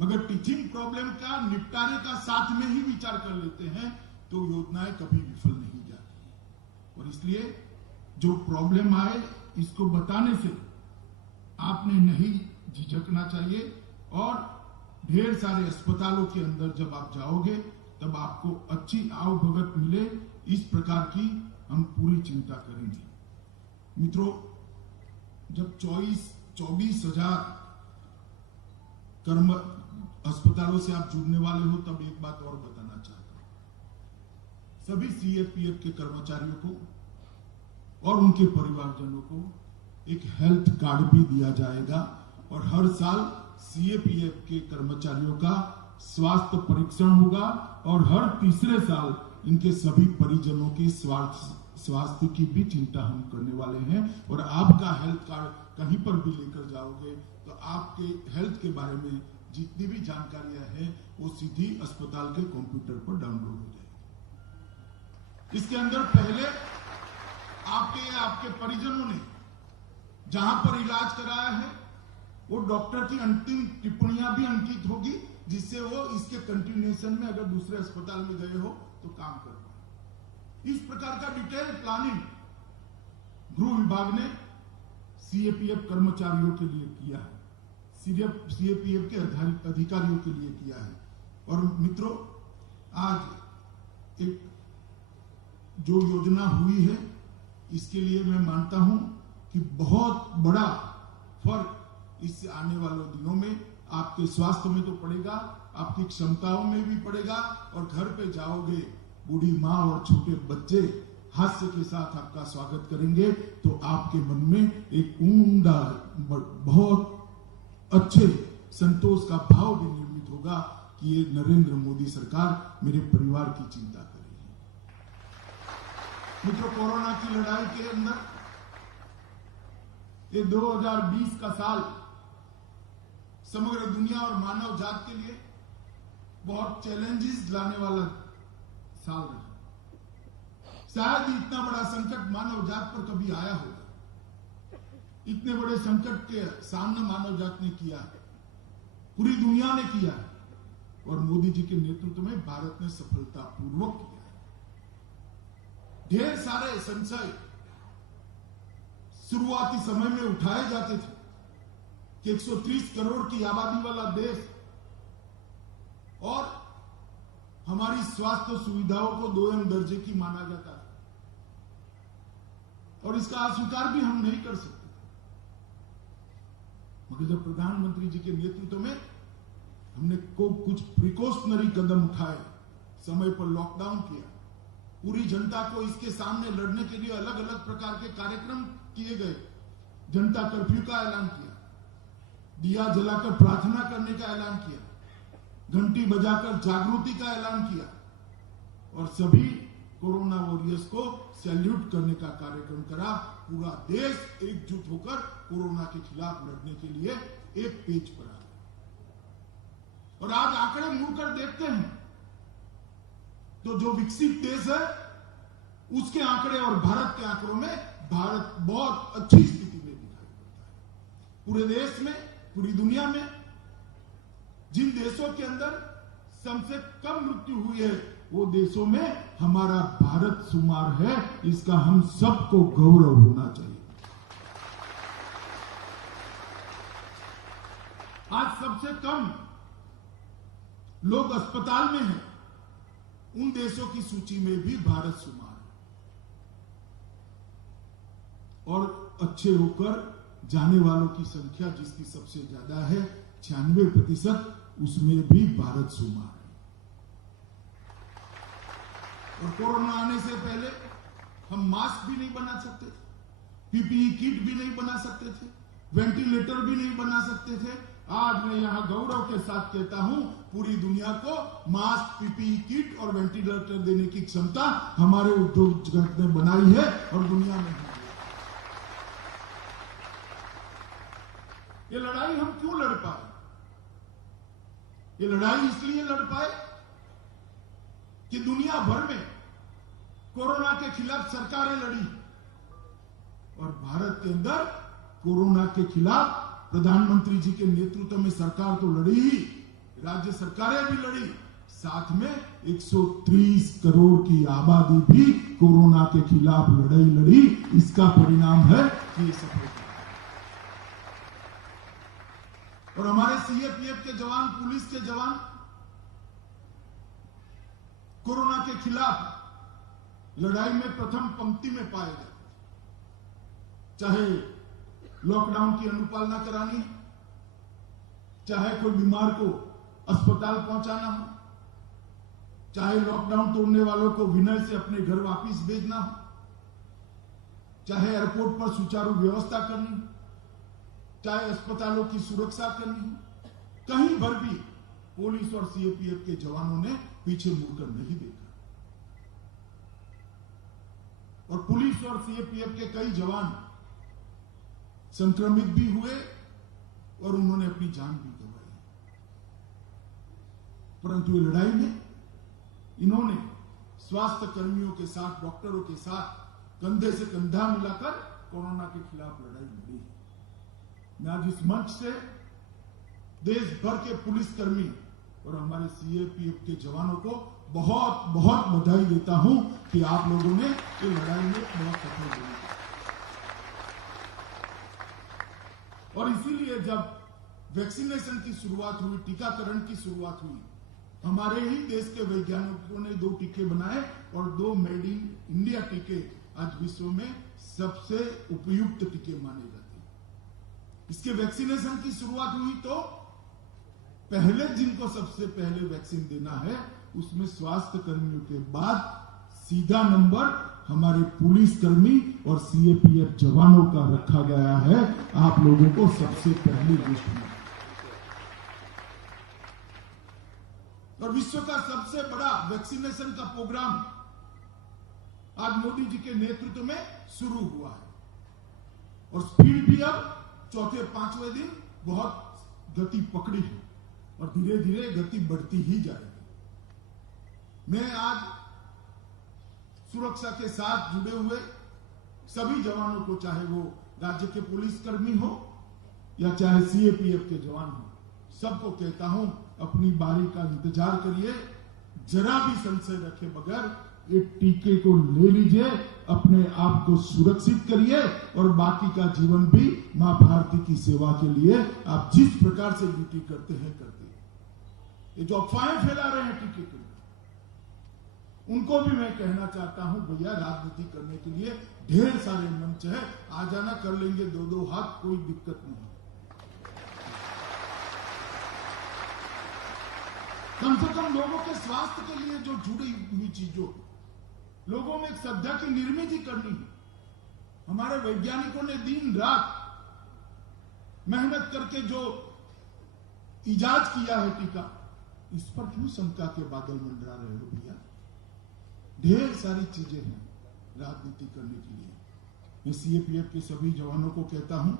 मगर टीचिंग प्रॉब्लम का निपटारे का साथ में ही विचार कर लेते हैं तो योजनाएं कभी विफल नहीं जाती। और इसलिए जो प्रॉब्लम आए इसको बताने से आपने नहीं झिझकना चाहिए। और ढेर सारे अस्पतालों के अंदर जब आप जाओगे तब आपको अच्छी आवभगत मिले, इस प्रकार की हम पूरी चिंता करेंगे। मित्रों, जब 24,000 कर्म अस्पतालों से आप जुड़ने वाले हो तब एक बात और बताना चाहता हूं। सभी सीएपीएफ के कर्मचारियों को और उनके परिवारजनों को एक हेल्थ कार्ड भी दिया जाएगा और हर साल सीएपीएफ के कर्मचारियों का स्वास्थ्य परीक्षण होगा और हर तीसरे साल इनके सभी परिजनों के स्वास्थ्य की भी चिंता हम करने वाले हैं। और आपका हेल्थ कार्ड कहीं पर भी लेकर जाओगे तो आपके हेल्थ के बारे में जितनी भी जानकारियां हैं वो सीधी अस्पताल के कंप्यूटर पर डाउनलोड हो जाएगी। इसके अंदर पहले आपके परिजनों ने जहां पर इलाज कराया है वो डॉक्टर की अंतिम टिप्पणियां भी अंकित होगी, जिससे वो इसके कंटिन्यूएशन में अगर दूसरे अस्पताल में गए हो तो काम कर पाए। इस प्रकार का डिटेल प्लानिंग गृह विभाग ने सीएपीएफ कर्मचारियों के लिए किया है, सीएपीएफ के अधिकारियों के लिए किया है। और मित्रों, आज एक जो योजना हुई है इसके लिए मैं मानता हूं कि बहुत बड़ा फर्क इससे आने वाले दिनों में आपके स्वास्थ्य में तो पड़ेगा, आपकी क्षमताओं में भी पड़ेगा। और घर पे जाओगे, बूढ़ी माँ और छोटे बच्चे हास्य के साथ आपका स्वागत करेंगे तो आपके मन में एक ऊंडा, बहुत अच्छे संतोष का भाव भी निर्मित होगा कि ये नरेंद्र मोदी सरकार मेरे परिवार की चिंता कर रही है। मित्रों, कोरोना की लड़ाई के अंदर ये 2020 का साल समग्र दुनिया और मानव जात के लिए बहुत चैलेंजेस लाने वाला साल रहा। शायद ही इतना बड़ा संकट मानव जात पर कभी आया होगा। इतने बड़े संकट के सामना मानव जात ने किया, पूरी दुनिया ने किया और मोदी जी के नेतृत्व में भारत ने सफलतापूर्वक किया। ढेर सारे संशय शुरुआती समय में उठाए जाते थे कि 130 करोड़ की आबादी वाला देश और हमारी स्वास्थ्य सुविधाओं को 2M दर्जे की माना जाता था और इसका अस्वीकार भी हम नहीं कर सकते। मगर जब प्रधानमंत्री जी के नेतृत्व में हमने कुछ प्रिकॉशनरी कदम उठाए, समय पर लॉकडाउन किया, पूरी जनता को इसके सामने लड़ने के लिए अलग अलग प्रकार के कार्यक्रम किए गए, जनता कर्फ्यू का ऐलान किया, दिया जलाकर प्रार्थना करने का ऐलान किया, घंटी बजाकर जागृति का ऐलान किया और सभी कोरोना वॉरियर्स को सैल्यूट करने का कार्यक्रम करा। पूरा देश एकजुट होकर कोरोना के खिलाफ लड़ने के लिए एक पेज पर आ गया। और आज आंकड़े मुड़कर देखते हैं तो जो विकसित देश है उसके आंकड़े और भारत के आंकड़ों में भारत बहुत अच्छी स्थिति में दिखाई पड़ता है। पूरे देश में, पूरी दुनिया में जिन देशों के अंदर सबसे कम मृत्यु हुई है वो देशों में हमारा भारत शुमार है। इसका हम सबको गौरव होना चाहिए। आज सबसे कम लोग अस्पताल में हैं, उन देशों की सूची में भी भारत शुमार है। और अच्छे होकर जाने वालों की संख्या जिसकी सबसे ज्यादा है 96%, उसमें भी भारत शुमार है। और कोरोना आने से पहले हम मास्क भी नहीं बना सकते थे, पीपीई किट भी नहीं बना सकते थे, वेंटिलेटर भी नहीं बना सकते थे। आज मैं यहां गौरव के साथ कहता हूं, पूरी दुनिया को मास्क, पीपीई किट और वेंटिलेटर देने की क्षमता हमारे उद्योग जगत ने बनाई है और दुनिया में है। ये लड़ाई हम क्यों लड़ पाए? ये लड़ाई इसलिए लड़ पाए कि दुनिया भर में कोरोना के खिलाफ सरकारें लड़ी और भारत के अंदर कोरोना के खिलाफ प्रधानमंत्री जी के नेतृत्व में सरकार तो लड़ी ही, राज्य सरकारें भी लड़ी, साथ में 130 करोड़ की आबादी भी कोरोना के खिलाफ लड़ाई लड़ी। इसका परिणाम है कि ये सफलता। और हमारे सीएपीएफ के जवान, पुलिस के जवान कोरोना के खिलाफ लड़ाई में प्रथम पंक्ति में पाए गए। चाहे लॉकडाउन की अनुपालना करानी है, चाहे कोई बीमार को अस्पताल पहुंचाना हो, चाहे लॉकडाउन तोड़ने वालों को विनय से अपने घर वापस भेजना हो, चाहे एयरपोर्ट पर सुचारू व्यवस्था करनी हो, चाहे अस्पतालों की सुरक्षा करनी हो, कहीं पर भी पुलिस और सीएपीएफ के जवानों ने पीछे मुड़कर नहीं देखा। और पुलिस और सीएपीएफ के कई जवान संक्रमित भी हुए और उन्होंने अपनी जान भी गंवाई। परंतु ये लड़ाई में इन्होंने स्वास्थ्य कर्मियों के साथ, डॉक्टरों के साथ कंधे से कंधा मिलाकर कोरोना के खिलाफ लड़ाई लड़ी। मैं आज इस मंच से देश भर के पुलिसकर्मी और हमारे सीएपीएफ के जवानों को बहुत बहुत बधाई देता हूं कि आप लोगों ने ये लड़ाई में बहुत सफल हुई। और इसीलिए जब वैक्सीनेशन की शुरुआत हुई, टीकाकरण की शुरुआत हुई, हमारे ही देश के वैज्ञानिकों ने 2 टीके बनाए और 2 मेड इन इंडिया टीके आज विश्व में सबसे उपयुक्त टीके माने जाते हैं। इसके वैक्सीनेशन की शुरुआत हुई तो पहले जिनको सबसे पहले वैक्सीन देना है उसमें स्वास्थ्य कर्मियों के बाद सीधा नंबर हमारे पुलिसकर्मी और सीएपीएफ जवानों का रखा गया है। आप लोगों को सबसे पहली लिस्ट में। और विश्व का सबसे बड़ा वैक्सीनेशन का प्रोग्राम आज मोदी जी के नेतृत्व में शुरू हुआ है और स्पीड भी अब चौथे 5वें दिन बहुत गति पकड़ी है और धीरे धीरे गति बढ़ती ही जाएगी। मैं आज सुरक्षा के साथ जुड़े हुए सभी जवानों को, चाहे वो राज्य के पुलिसकर्मी हो या चाहे सीएपीएफ के जवान हो, सबको कहता हूं अपनी बारी का इंतजार करिए, जरा भी संशय रखे बगैर ये टीके को ले लीजिए, अपने आप को सुरक्षित करिए और बाकी का जीवन भी मां भारती की सेवा के लिए आप जिस प्रकार से ड्यूटी करते हैं करते हैं। ये जो अफवाहें फैला रहे हैं टीके के लिए, उनको भी मैं कहना चाहता हूं, भैया राजनीति करने के लिए ढेर सारे मंच है, आ जाना, कर लेंगे 2-2 हाथ, कोई दिक्कत नहीं। कम से कम लोगों के स्वास्थ्य के लिए जो जुड़ी हुई चीजों, लोगों में एक श्रद्धा की निर्मित ही करनी है। हमारे वैज्ञानिकों ने दिन रात मेहनत करके जो इजाद किया है टीका, इस पर क्यों शंका के बादल मंडरा रहे हो भैया? ढेर सारी चीजें हैं राजनीति करने के लिए। मैं सीएपीएफ के सभी जवानों को कहता हूं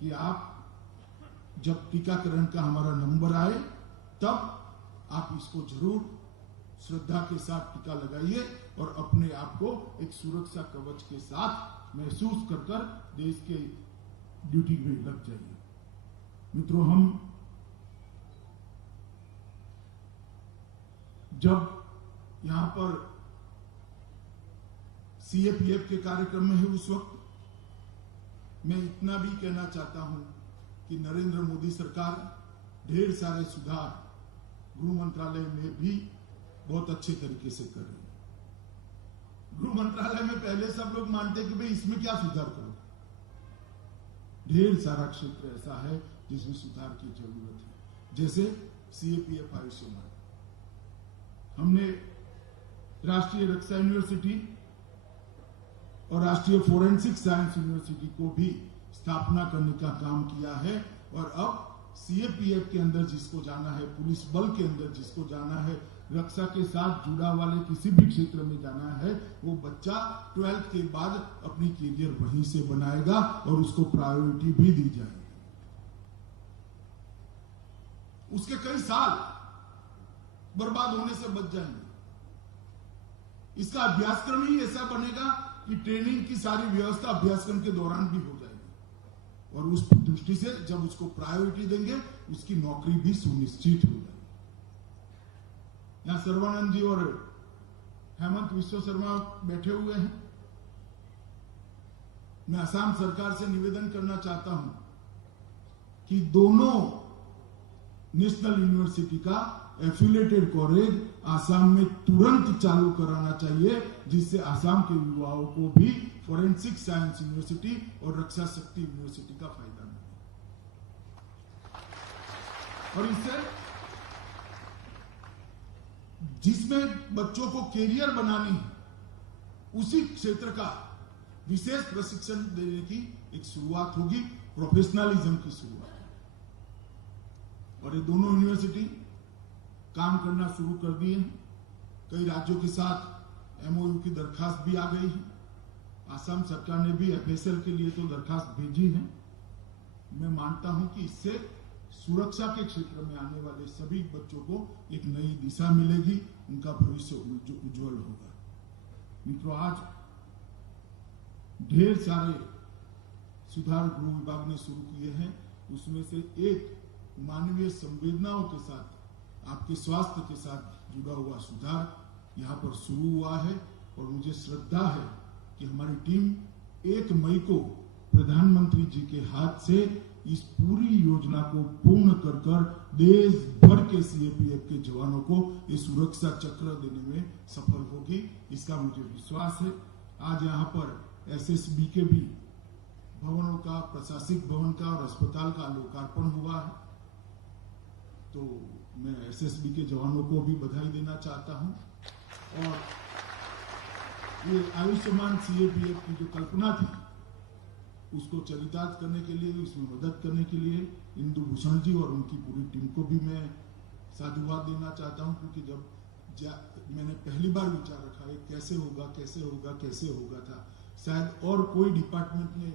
कि आप जब टीकाकरण का हमारा नंबर आए तब आप इसको जरूर श्रद्धा के साथ टीका लगाइए और अपने आप को एक सुरक्षा कवच के साथ महसूस कर देश के ड्यूटी में लग जाइए। मित्रों, हम जब यहां पर सीएपीएफ के कार्यक्रम में है उस वक्त मैं इतना भी कहना चाहता हूं कि नरेंद्र मोदी सरकार ढेर सारे सुधार गृह मंत्रालय में भी बहुत अच्छे तरीके से कर रही है। गृह मंत्रालय में पहले सब लोग मानते कि भाई इसमें क्या सुधार करो, ढेर सारा क्षेत्र ऐसा है जिसमें सुधार की जरूरत है, जैसे सीएपीएफ आयुष्मान। हमने राष्ट्रीय रक्षा यूनिवर्सिटी और राष्ट्रीय फोरेंसिक साइंस यूनिवर्सिटी को भी स्थापना करने का काम किया है, और अब सीएपीएफ के अंदर जिसको जाना है, पुलिस बल के अंदर जिसको जाना है, रक्षा के साथ जुड़ा वाले किसी भी क्षेत्र में जाना है, वो बच्चा 12th के बाद अपनी करियर वहीं से बनाएगा और उसको प्रायोरिटी भी दी जाएगी। उसके कई साल बर्बाद होने से बच जाएंगे। इसका अभ्यासक्रम ही ऐसा बनेगा कि ट्रेनिंग की सारी व्यवस्था अभ्यासक्रम के दौरान भी हो जाएगी, और उस दृष्टि से जब उसको प्रायोरिटी देंगे उसकी नौकरी भी सुनिश्चित हो जाएगी। यहां सर्वानंद जी और हेमंत विश्व शर्मा बैठे हुए हैं। मैं असम सरकार से निवेदन करना चाहता हूं कि दोनों नेशनल यूनिवर्सिटी का एफिलिएटेड कॉलेज आसाम में तुरंत चालू कराना चाहिए, जिससे आसाम के युवाओं को भी फोरेंसिक साइंस यूनिवर्सिटी और रक्षा शक्ति यूनिवर्सिटी का फायदा मिले। और इससे जिसमें बच्चों को कैरियर बनानी है उसी क्षेत्र का विशेष प्रशिक्षण देने की एक शुरुआत होगी, प्रोफेशनलिज्म की शुरुआत। और ये दोनों यूनिवर्सिटी काम करना शुरू कर दिए हैं। कई राज्यों के साथ एमओयू की दरखास्त भी आ गई है। असम सरकार ने भी एफएसएल के लिए तो दरखास्त भेजी है। मैं मानता हूं कि इससे सुरक्षा के क्षेत्र में आने वाले सभी बच्चों को एक नई दिशा मिलेगी, उनका भविष्य उज्जवल होगा। मित्रों, आज ढेर सारे सुधार गृह विभाग ने शुरू किए हैं। उसमें से एक मानवीय संवेदनाओं के साथ, आपके स्वास्थ्य के साथ जुड़ा हुआ सुधार यहाँ पर शुरू हुआ है, और मुझे श्रद्धा है कि हमारी टीम 1 मई को प्रधानमंत्री जी के हाथ से इस पूरी योजना को पूर्ण कर देश भर के सीएपीएफ के जवानों को ये सुरक्षा चक्र देने में सफल होगी, इसका मुझे विश्वास है। आज यहाँ पर एसएसबी के भी भवनों का, प्रशासनिक भवन का और अस्पताल का लोकार्पण हुआ है, तो मैं एसएसबी के जवानों को भी बधाई देना चाहता हूं। और ये आयुष्मान सीएपीएफ की जो कल्पना थी उसको चरितार्थ करने के लिए, उसमें मदद करने के लिए इंदु भूषण जी और उनकी पूरी टीम को भी मैं साधुवाद देना चाहता हूं, क्योंकि जब मैंने पहली बार विचार रखा है कैसे होगा कैसे होगा कैसे होगा था, शायद और कोई डिपार्टमेंट ने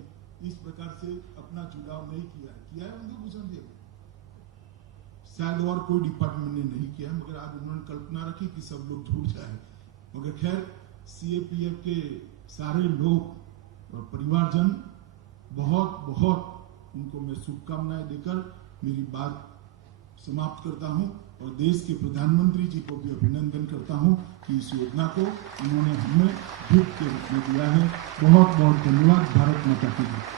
इस प्रकार से अपना जुड़ाव नहीं किया है इंदु भूषण जी, शायद और कोई डिपार्टमेंट ने नहीं किया, मगर आज उन्होंने कल्पना रखी कि सब लोग जुड़ जाए। मगर खैर, सीएपीएफ के सारे लोग और परिवारजन, बहुत बहुत उनको मैं शुभकामनाएं देकर मेरी बात समाप्त करता हूं, और देश के प्रधानमंत्री जी को भी अभिनंदन करता हूं कि इस योजना को उन्होंने हमें गिफ्ट के रूप में दिया है। बहुत बहुत धन्यवाद। भारत माता की जय।